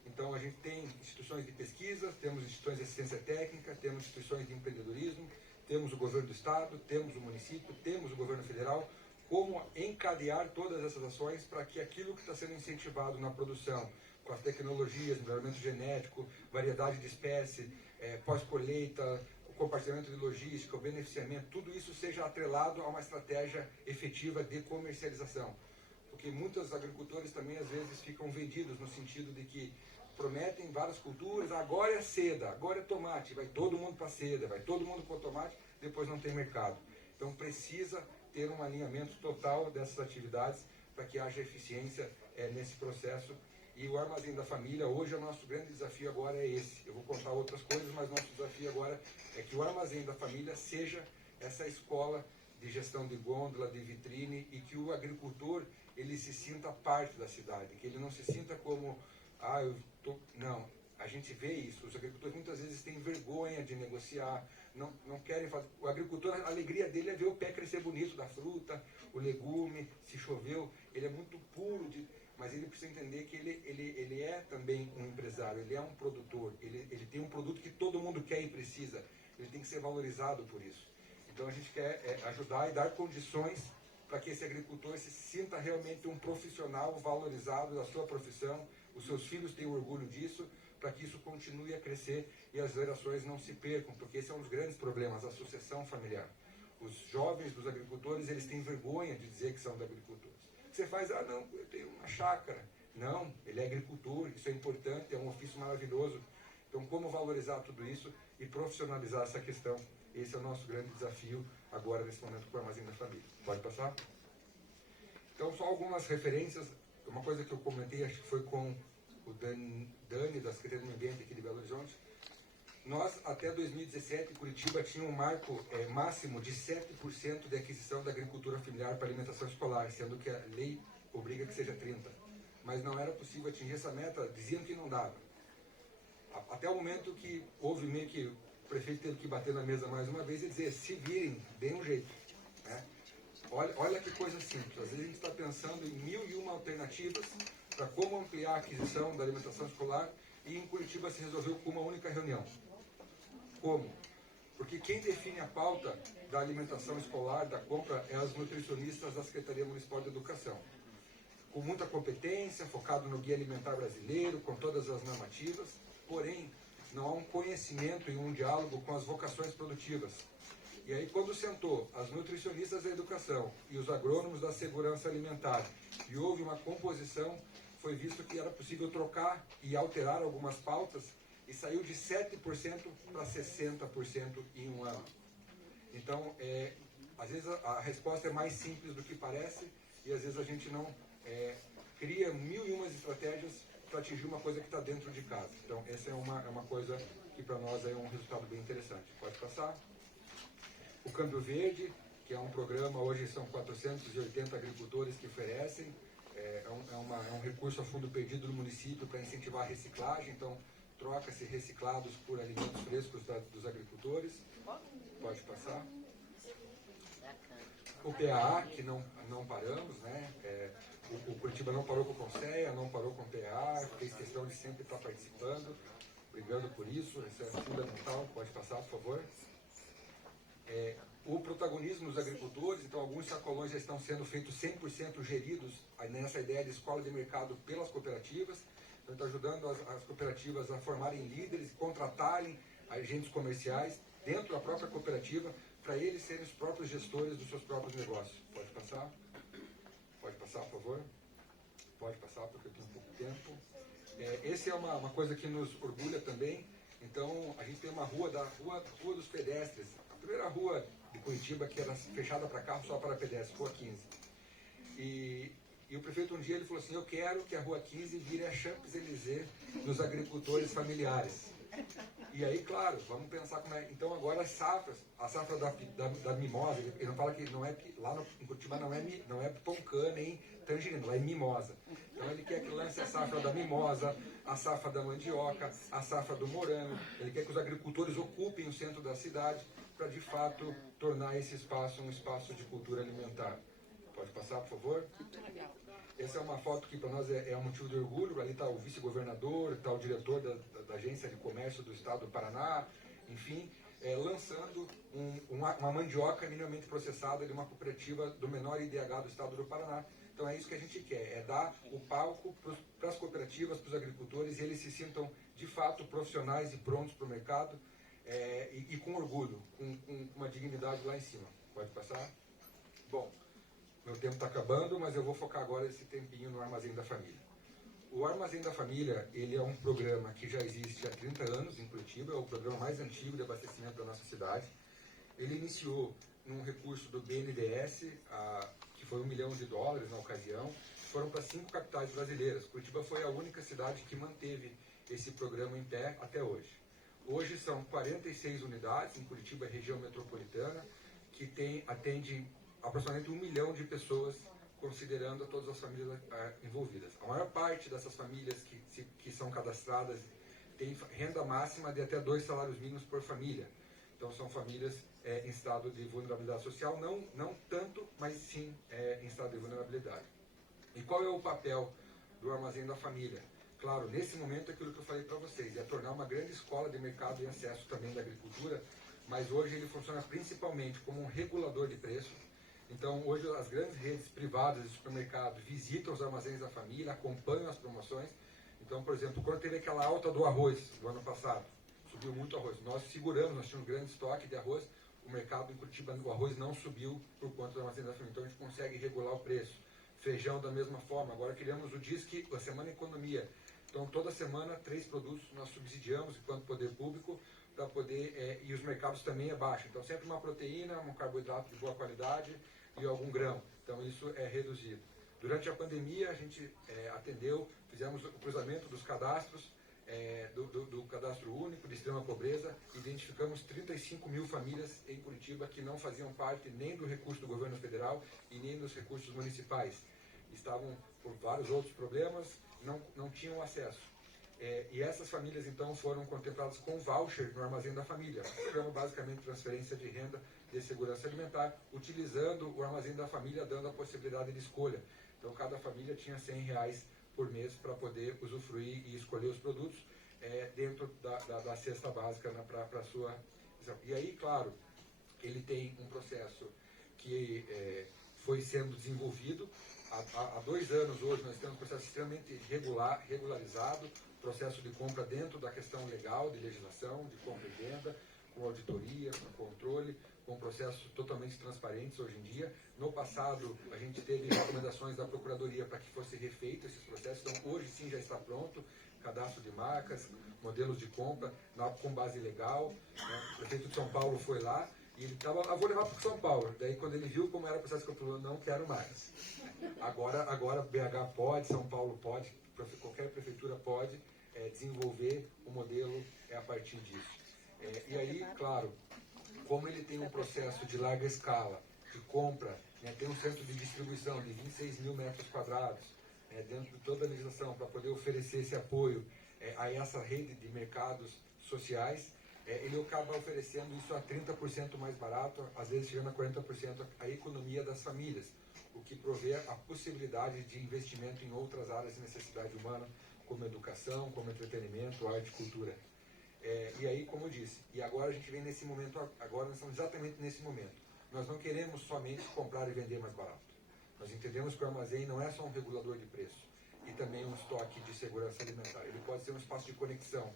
Então, a gente tem instituições de pesquisa, temos instituições de assistência técnica, temos instituições de empreendedorismo, temos o governo do Estado, temos o município, temos o governo federal. Como encadear todas essas ações para que aquilo que está sendo incentivado na produção, com as tecnologias, melhoramento genético, variedade de espécie, pós-colheita, o compartilhamento de logística, o beneficiamento, tudo isso seja atrelado a uma estratégia efetiva de comercialização. Porque muitos agricultores também às vezes ficam vendidos no sentido de que prometem várias culturas, agora é seda, agora é tomate, vai todo mundo para seda, vai todo mundo para tomate, depois não tem mercado. Então precisa ter um alinhamento total dessas atividades para que haja eficiência nesse processo. E o armazém da família, hoje o nosso grande desafio agora é esse. Eu vou contar outras coisas, mas nosso desafio agora é que o armazém da família seja essa escola de gestão de gôndola, de vitrine, e que o agricultor ele se sinta parte da cidade, que ele não se sinta como, não, a gente vê isso, os agricultores muitas vezes têm vergonha de negociar, não querem fazer, o agricultor, a alegria dele é ver o pé crescer bonito da fruta, o legume, se choveu, ele é muito puro, mas ele precisa entender que ele é também um empresário, ele é um produtor, ele tem um produto que todo mundo quer e precisa, ele tem que ser valorizado por isso. Então a gente quer ajudar e dar condições para que esse agricultor se sinta realmente um profissional valorizado da sua profissão, os seus filhos tenham orgulho disso, para que isso continue a crescer e as gerações não se percam, porque esse é um dos grandes problemas, a sucessão familiar. Os jovens dos agricultores, eles têm vergonha de dizer que são de agricultores. Você faz, não, eu tenho uma chácara. Não, ele é agricultor, isso é importante, é um ofício maravilhoso. Então, como valorizar tudo isso e profissionalizar essa questão? Esse é o nosso grande desafio agora, nesse momento, com o Armazém da Família. Pode passar? Então, só algumas referências. Uma coisa que eu comentei, acho que foi com o Dani da Secretaria do Meio Ambiente aqui de Belo Horizonte. Nós, até 2017, Curitiba tinha um marco máximo de 7% de aquisição da agricultura familiar para alimentação escolar, sendo que a lei obriga que seja 30%. Mas não era possível atingir essa meta, diziam que não dava. Até o momento que houve meio que o prefeito teve que bater na mesa mais uma vez e dizer, se virem, deem um jeito. Né? Olha que coisa simples. Às vezes a gente está pensando em 1001 alternativas para como ampliar a aquisição da alimentação escolar e em Curitiba se resolveu com uma única reunião. Como? porque quem define a pauta da alimentação escolar, da compra, é as nutricionistas da Secretaria Municipal de Educação. Com muita competência, focado no Guia Alimentar Brasileiro, com todas as normativas, porém, não há um conhecimento e um diálogo com as vocações produtivas. E aí, quando sentou as nutricionistas da educação e os agrônomos da segurança alimentar e houve uma composição, foi visto que era possível trocar e alterar algumas pautas e saiu de 7% para 60% em um ano. Então, às vezes a resposta é mais simples do que parece e às vezes a gente não cria 1001 estratégias para atingir uma coisa que está dentro de casa. Então, essa é uma coisa que para nós é um resultado bem interessante. Pode passar. O Câmbio Verde, que é um programa, hoje são 480 agricultores que oferecem, é um recurso a fundo perdido do município para incentivar a reciclagem, então troca-se reciclados por alimentos frescos dos agricultores. Pode passar. O PAA, que não paramos, né? O Curitiba não parou com o Conceia, não parou com o PAA, fez questão de sempre estar participando, brigando por isso, isso é fundamental. Pode passar, por favor. O protagonismo dos agricultores, então alguns sacolões já estão sendo feitos 100% geridos nessa ideia de escola de mercado pelas cooperativas, então está ajudando as cooperativas a formarem líderes, contratarem agentes comerciais dentro da própria cooperativa, para eles serem os próprios gestores dos seus próprios negócios. Pode passar? Pode passar, por favor? Pode passar, porque eu tenho pouco tempo. Essa é uma coisa que nos orgulha também. Então, a gente tem uma rua dos pedestres. A primeira rua de Curitiba que era fechada para carro só para pedestres, Rua 15. E o prefeito um dia ele falou assim, eu quero que a Rua 15 vire a Champs-Élysées dos agricultores familiares. E aí, claro, vamos pensar como é. Então agora as safras, a safra da mimosa, ele não fala que não é, lá em Curitiba não é poncã nem tangerina, lá é mimosa. Então ele quer que lance a safra da mimosa, a safra da mandioca, a safra do morango. Ele quer que os agricultores ocupem o centro da cidade para de fato tornar esse espaço um espaço de cultura alimentar. Pode passar, por favor? Essa é uma foto que para nós é um motivo de orgulho. Ali está o vice-governador, está o diretor da Agência de Comércio do Estado do Paraná, enfim, lançando uma mandioca minimamente processada de uma cooperativa do menor IDH do Estado do Paraná. Então é isso que a gente quer, é dar o palco para as cooperativas, para os agricultores, e eles se sintam de fato profissionais e prontos para o mercado, e com orgulho, com uma dignidade lá em cima. Pode passar? Bom, meu tempo está acabando, mas eu vou focar agora esse tempinho no Armazém da Família. O Armazém da Família, ele é um programa que já existe há 30 anos em Curitiba, é o programa mais antigo de abastecimento da nossa cidade. Ele iniciou num recurso do BNDES, que foi $1 milhão na ocasião, foram para 5 capitais brasileiras. Curitiba foi a única cidade que manteve esse programa em pé até hoje. Hoje são 46 unidades em Curitiba, região metropolitana, que atende aproximadamente 1 milhão de pessoas, considerando todas as famílias envolvidas. A maior parte dessas famílias que são cadastradas tem renda máxima de até 2 salários mínimos por família. Então são famílias em estado de vulnerabilidade social, não tanto, mas sim em estado de vulnerabilidade. E qual é o papel do Armazém da Família? Claro, nesse momento é aquilo que eu falei para vocês, é tornar uma grande escola de mercado e acesso também da agricultura, mas hoje ele funciona principalmente como um regulador de preço. Então, hoje as grandes redes privadas de supermercado visitam os armazéns da família, acompanham as promoções. Então, por exemplo, quando teve aquela alta do arroz do ano passado, subiu muito arroz. Nós seguramos, nós tínhamos um grande estoque de arroz, o mercado em Curitiba, o arroz não subiu por conta do armazém da família. Então, a gente consegue regular o preço. Feijão da mesma forma. Agora criamos o DISC, a Semana Economia. Então, toda semana, 3 produtos nós subsidiamos enquanto poder público, para poder, e os mercados também é baixo. Então, sempre uma proteína, um carboidrato de boa qualidade e algum grão. Então, isso é reduzido. Durante a pandemia, a gente atendeu, fizemos o cruzamento dos cadastros, do cadastro único de extrema pobreza, identificamos 35 mil famílias em Curitiba que não faziam parte nem do recurso do governo federal e nem dos recursos municipais. Estavam por vários outros problemas, não tinham acesso. E essas famílias, então, foram contempladas com voucher no Armazém da Família, um programa basicamente de transferência de renda de segurança alimentar, utilizando o Armazém da Família, dando a possibilidade de escolha. Então, cada família tinha R$100 por mês para poder usufruir e escolher os produtos dentro da cesta básica para suas E aí, claro, ele tem um processo que foi sendo desenvolvido. Há 2 anos hoje nós temos um processo extremamente regularizado, processo de compra dentro da questão legal, de legislação, de compra e venda, com auditoria, com controle, com processos totalmente transparentes hoje em dia. No passado, a gente teve recomendações da Procuradoria para que fosse refeito esses processos, então hoje sim já está pronto, cadastro de marcas, modelos de compra, com base legal. Né? O prefeito de São Paulo foi lá e ele estava, vou levar para São Paulo. Daí quando ele viu como era o processo, ele falou, não quero mais. Agora BH pode, São Paulo pode, qualquer prefeitura pode desenvolver o modelo a partir disso. E aí, claro, como ele tem um processo de larga escala, de compra, né, tem um centro de distribuição de 26 mil metros quadrados, dentro de toda a legislação, para poder oferecer esse apoio a essa rede de mercados sociais, ele acaba oferecendo isso a 30% mais barato, às vezes chegando a 40% a economia das famílias, o que provê a possibilidade de investimento em outras áreas de necessidade humana, como educação, como entretenimento, arte e cultura. E aí, como eu disse, e agora a gente vem nesse momento, agora nós estamos exatamente nesse momento. Nós não queremos somente comprar e vender mais barato. Nós entendemos que o armazém não é só um regulador de preço, e também um estoque de segurança alimentar. Ele pode ser um espaço de conexão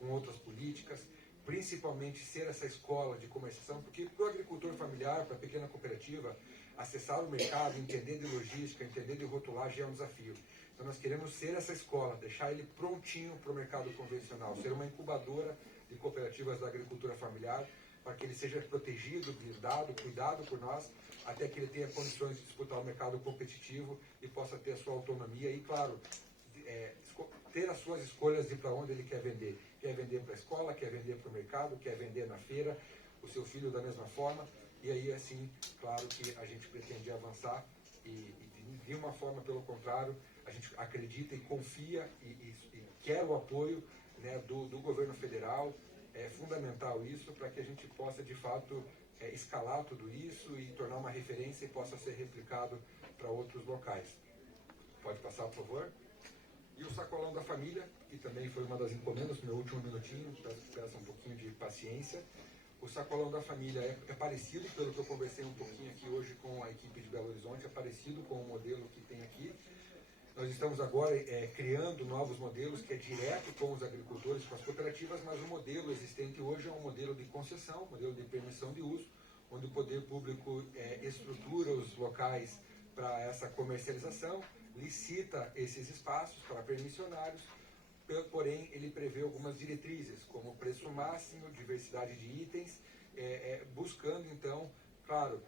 com outras políticas, principalmente ser essa escola de comercialização, porque para o agricultor familiar, para a pequena cooperativa, acessar o mercado, entender de logística, entender de rotulagem é um desafio. Então nós queremos ser essa escola, deixar ele prontinho para o mercado convencional, ser uma incubadora de cooperativas da agricultura familiar, para que ele seja protegido, blindado, cuidado por nós, até que ele tenha condições de disputar o mercado competitivo e possa ter a sua autonomia e, claro, ter as suas escolhas de para onde ele quer vender. Quer vender para a escola, quer vender para o mercado, quer vender na feira, o seu filho da mesma forma. E aí, assim, claro que a gente pretende avançar e de uma forma, pelo contrário, a gente acredita e confia e quer o apoio, né, do governo federal. É fundamental isso para que a gente possa, de fato, escalar tudo isso e tornar uma referência e possa ser replicado para outros locais. Pode passar, por favor? E o sacolão da família, que também foi uma das encomendas, meu último minutinho, peço um pouquinho de paciência. O sacolão da família é parecido, pelo que eu conversei um pouquinho aqui hoje com a equipe de Belo Horizonte, é parecido com o modelo que tem aqui. Nós estamos agora criando novos modelos, que é direto com os agricultores, com as cooperativas, mas o modelo existente hoje é um modelo de concessão, um modelo de permissão de uso, onde o poder público estrutura os locais para essa comercialização, licita esses espaços para permissionários, porém ele prevê algumas diretrizes, como preço máximo, diversidade de itens, buscando então, claro,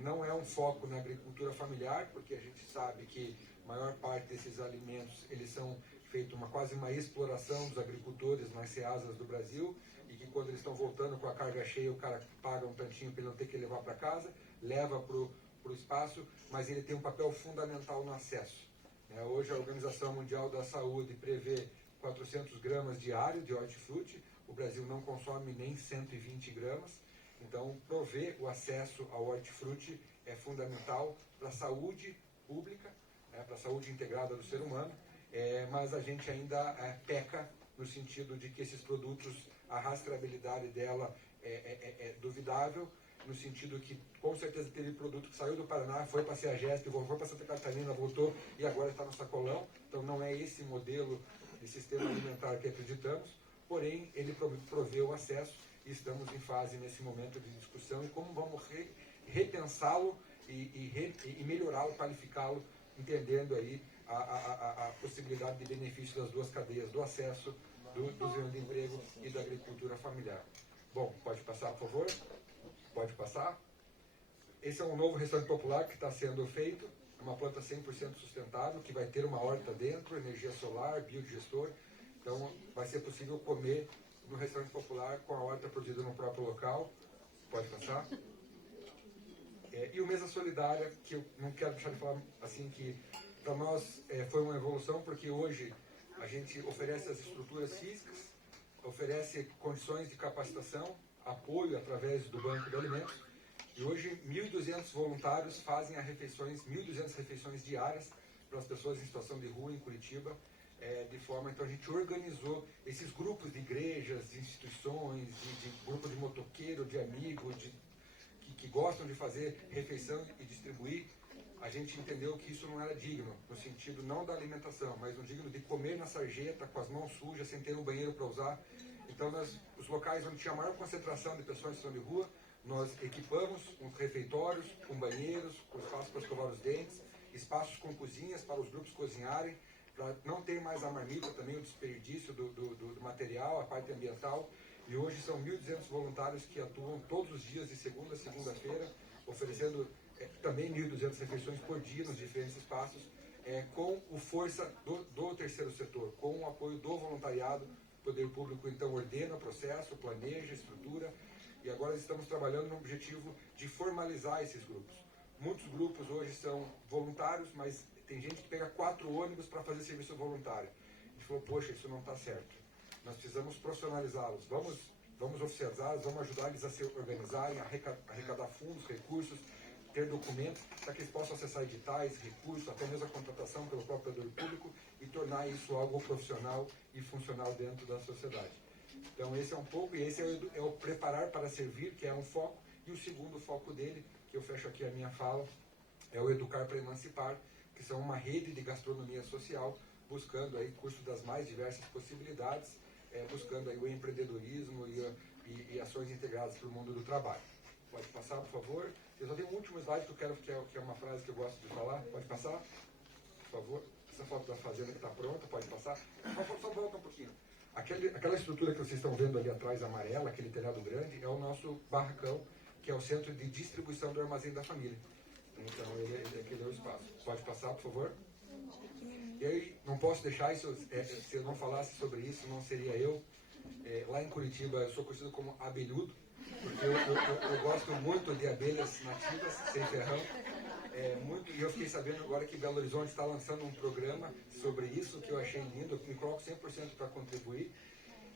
não é um foco na agricultura familiar, porque a gente sabe que a maior parte desses alimentos eles são feito quase uma exploração dos agricultores nas ceasas do Brasil, e que quando eles estão voltando com a carga cheia, o cara paga um tantinho para ele não ter que levar para casa, leva para o espaço, mas ele tem um papel fundamental no acesso. Hoje a Organização Mundial da Saúde prevê 400 gramas diário de hortifruti, o Brasil não consome nem 120 gramas, então prover o acesso ao hortifruti é fundamental para a saúde pública, para a saúde integrada do ser humano, mas a gente ainda peca no sentido de que esses produtos, a rastreabilidade dela é duvidável, no sentido que com certeza teve produto que saiu do Paraná, foi para a CEAGESP, foi para Santa Catarina, voltou e agora está no sacolão. Então não é esse modelo de sistema alimentar que acreditamos, porém ele provê o acesso e estamos em fase nesse momento de discussão e como vamos repensá-lo e melhorá-lo, qualificá-lo, entendendo aí a possibilidade de benefício das duas cadeias, do acesso, do desenvolvimento de emprego e da agricultura familiar. Bom, pode passar, por favor? Pode passar. Esse é um novo restaurante popular que está sendo feito, uma planta 100% sustentável, que vai ter uma horta dentro, energia solar, biodigestor. Então, vai ser possível comer no restaurante popular com a horta produzida no próprio local. Pode passar. E o Mesa Solidária, que eu não quero deixar de falar assim, que para nós foi uma evolução, porque hoje a gente oferece as estruturas físicas, oferece condições de capacitação, apoio através do Banco de Alimentos, e hoje 1.200 voluntários fazem 1.200 refeições diárias para as pessoas em situação de rua em Curitiba, de forma, então a gente organizou esses grupos de igrejas, de instituições, de grupo de motoqueiro, de amigos, que gostam de fazer refeição e distribuir. A gente entendeu que isso não era digno, no sentido não da alimentação, mas no digno de comer na sarjeta, com as mãos sujas, sem ter um banheiro para usar. Então, os locais onde tinha a maior concentração de pessoas em situação de rua, nós equipamos uns refeitórios, com banheiros, com espaços para escovar os dentes, espaços com cozinhas para os grupos cozinharem, para não ter mais a marmita, também o desperdício do material, a parte ambiental. E hoje são 1.200 voluntários que atuam todos os dias, de segunda a segunda-feira, oferecendo também 1.200 refeições por dia nos diferentes espaços, com a força do terceiro setor, com o apoio do voluntariado. O poder público, então, ordena o processo, planeja, estrutura, e agora estamos trabalhando no objetivo de formalizar esses grupos. Muitos grupos hoje são voluntários, mas tem gente que pega 4 ônibus para fazer serviço voluntário. A gente falou, poxa, isso não está certo. Nós precisamos profissionalizá-los, vamos oficializá-los, vamos ajudar eles a se organizarem, a arrecadar fundos, recursos, ter documentos, para que eles possam acessar editais, recursos, até mesmo a contratação pelo próprio poder público e tornar isso algo profissional e funcional dentro da sociedade. Então esse é um pouco, e esse é o preparar para servir, que é um foco, e o segundo foco dele, que eu fecho aqui a minha fala, é o educar para emancipar, que são uma rede de gastronomia social, buscando aí cursos das mais diversas possibilidades, buscando aí o empreendedorismo e ações integradas para o mundo do trabalho. Pode passar, por favor. Eu só tenho um último slide que eu quero, que é uma frase que eu gosto de falar. Pode passar, por favor. Essa foto da fazenda que está pronta, pode passar. Só volta um pouquinho. Aquela estrutura que vocês estão vendo ali atrás, amarela, aquele telhado grande, é o nosso barracão, que é o centro de distribuição do armazém da família. Então, aquele é o espaço. Pode passar, por favor. E aí, não posso deixar isso, se eu não falasse sobre isso, não seria eu. Lá em Curitiba, eu sou conhecido como abelhudo, porque eu gosto muito de abelhas nativas, sem ferrão. E eu fiquei sabendo agora que Belo Horizonte está lançando um programa sobre isso, que eu achei lindo. Eu me coloco 100% para contribuir.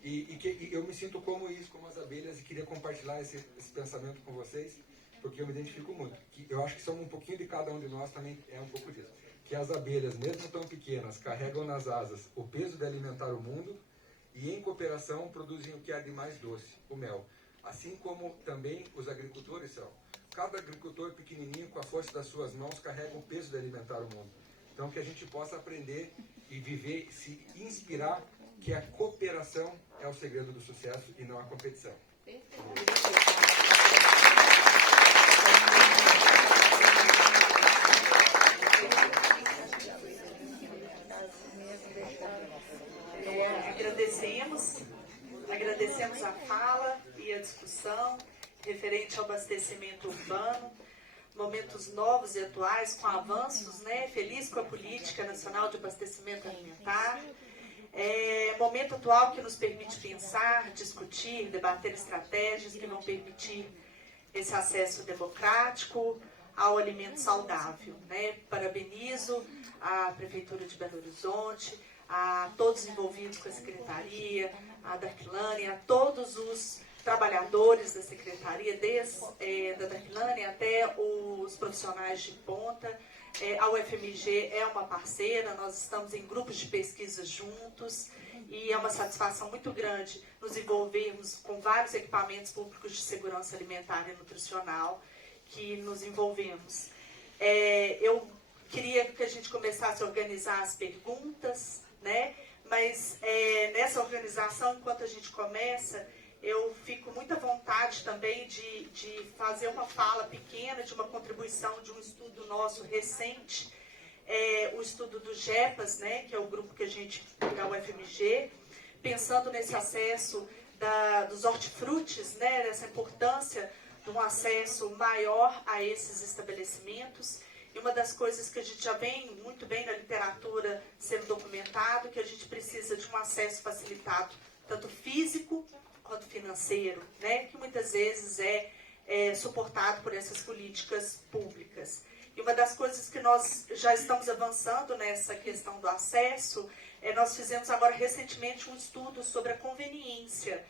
E eu me sinto como isso, como as abelhas, e queria compartilhar esse pensamento com vocês, porque eu me identifico muito. Eu acho que são um pouquinho de cada um de nós também, é um pouco disso. Que as abelhas, mesmo tão pequenas, carregam nas asas o peso de alimentar o mundo e, em cooperação, produzem o que há de mais doce, o mel. Assim como também os agricultores são. Cada agricultor pequenininho, com a força das suas mãos, carrega o peso de alimentar o mundo. Então, que a gente possa aprender e viver, se inspirar, que a cooperação é o segredo do sucesso e não a competição. Agradecemos a fala e a discussão referente ao abastecimento urbano, momentos novos e atuais com avanços, feliz com a política nacional de abastecimento alimentar, momento atual que nos permite pensar, discutir, debater estratégias que vão permitir esse acesso democrático ao alimento saudável. Parabenizo a Prefeitura de Belo Horizonte, a todos envolvidos com a Secretaria, a Darquilane, a todos os trabalhadores da Secretaria, desde da Darquilane até os profissionais de ponta. A UFMG é uma parceira, nós estamos em grupos de pesquisa juntos e é uma satisfação muito grande nos envolvermos com vários equipamentos públicos de segurança alimentar e nutricional que nos envolvemos. Eu queria que a gente começasse a organizar as perguntas, mas nessa organização, enquanto a gente começa, eu fico muito à vontade também de fazer uma fala pequena de uma contribuição de um estudo nosso recente, o estudo do GEPAS, que é o grupo que a gente, da UFMG, pensando nesse acesso dos hortifrutis, dessa importância de um acesso maior a esses estabelecimentos. E uma das coisas que a gente já vem muito bem na literatura sendo documentado, que a gente precisa de um acesso facilitado, tanto físico quanto financeiro, que muitas vezes é suportado por essas políticas públicas. E uma das coisas que nós já estamos avançando nessa questão do acesso, nós fizemos agora recentemente um estudo sobre a conveniência,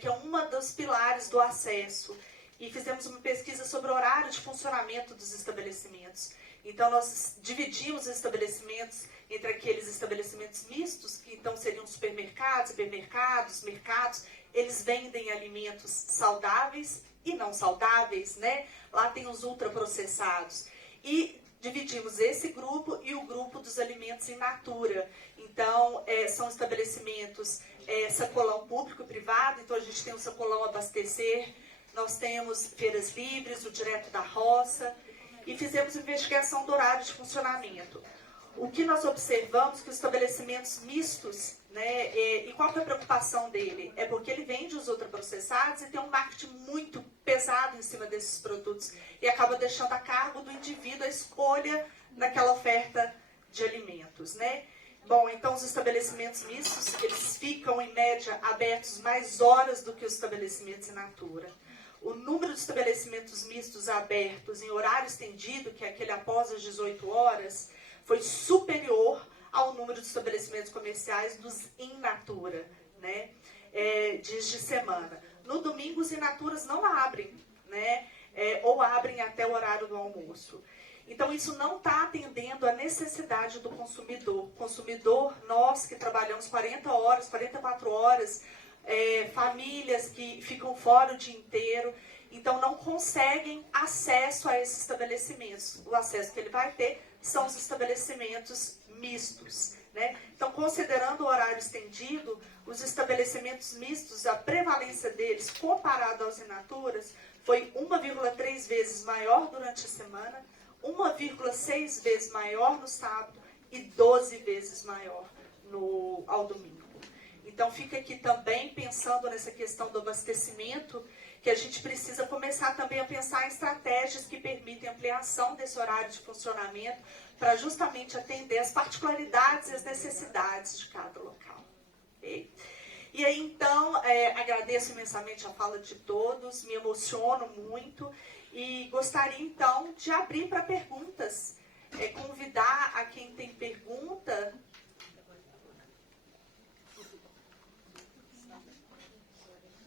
que é uma dos pilares do acesso. E fizemos uma pesquisa sobre o horário de funcionamento dos estabelecimentos. Então, nós dividimos os estabelecimentos entre aqueles estabelecimentos mistos, que então seriam supermercados, hipermercados, mercados. Eles vendem alimentos saudáveis e não saudáveis, né? Lá tem os ultraprocessados. E dividimos esse grupo e o grupo dos alimentos in natura. Então, são estabelecimentos sacolão público e privado. Então, a gente tem o sacolão Abastecer, nós temos feiras livres, o Direto da Roça, e fizemos investigação do horário de funcionamento. O que nós observamos que os estabelecimentos mistos, né, e qual que é a preocupação dele? É porque ele vende os ultraprocessados e tem um marketing muito pesado em cima desses produtos e acaba deixando a cargo do indivíduo a escolha daquela oferta de alimentos, né? Bom, então os estabelecimentos mistos, eles ficam em média abertos mais horas do que os estabelecimentos in natura. O número de estabelecimentos mistos abertos em horário estendido, que é aquele após as 18 horas, foi superior ao número de estabelecimentos comerciais dos in natura, né? Dias de semana. No domingo, os in naturas não abrem, né? Ou abrem até o horário do almoço. Então, isso não está atendendo a necessidade do consumidor. Consumidor, nós que trabalhamos 40 horas, 44 horas, famílias que ficam fora o dia inteiro, então não conseguem acesso a esses estabelecimentos. O acesso que ele vai ter são os estabelecimentos mistos, né? Então, considerando o horário estendido, os estabelecimentos mistos, a prevalência deles, comparado aos in naturas, foi 1,3 vezes maior durante a semana, 1,6 vezes maior no sábado e 12 vezes maior ao domingo. Então, fica aqui também pensando nessa questão do abastecimento, que a gente precisa começar também a pensar em estratégias que permitem ampliação desse horário de funcionamento para justamente atender as particularidades e as necessidades de cada local. Okay? E aí, então, agradeço imensamente a fala de todos, me emociono muito e gostaria, então, de abrir para perguntas, convidar a quem tem perguntas,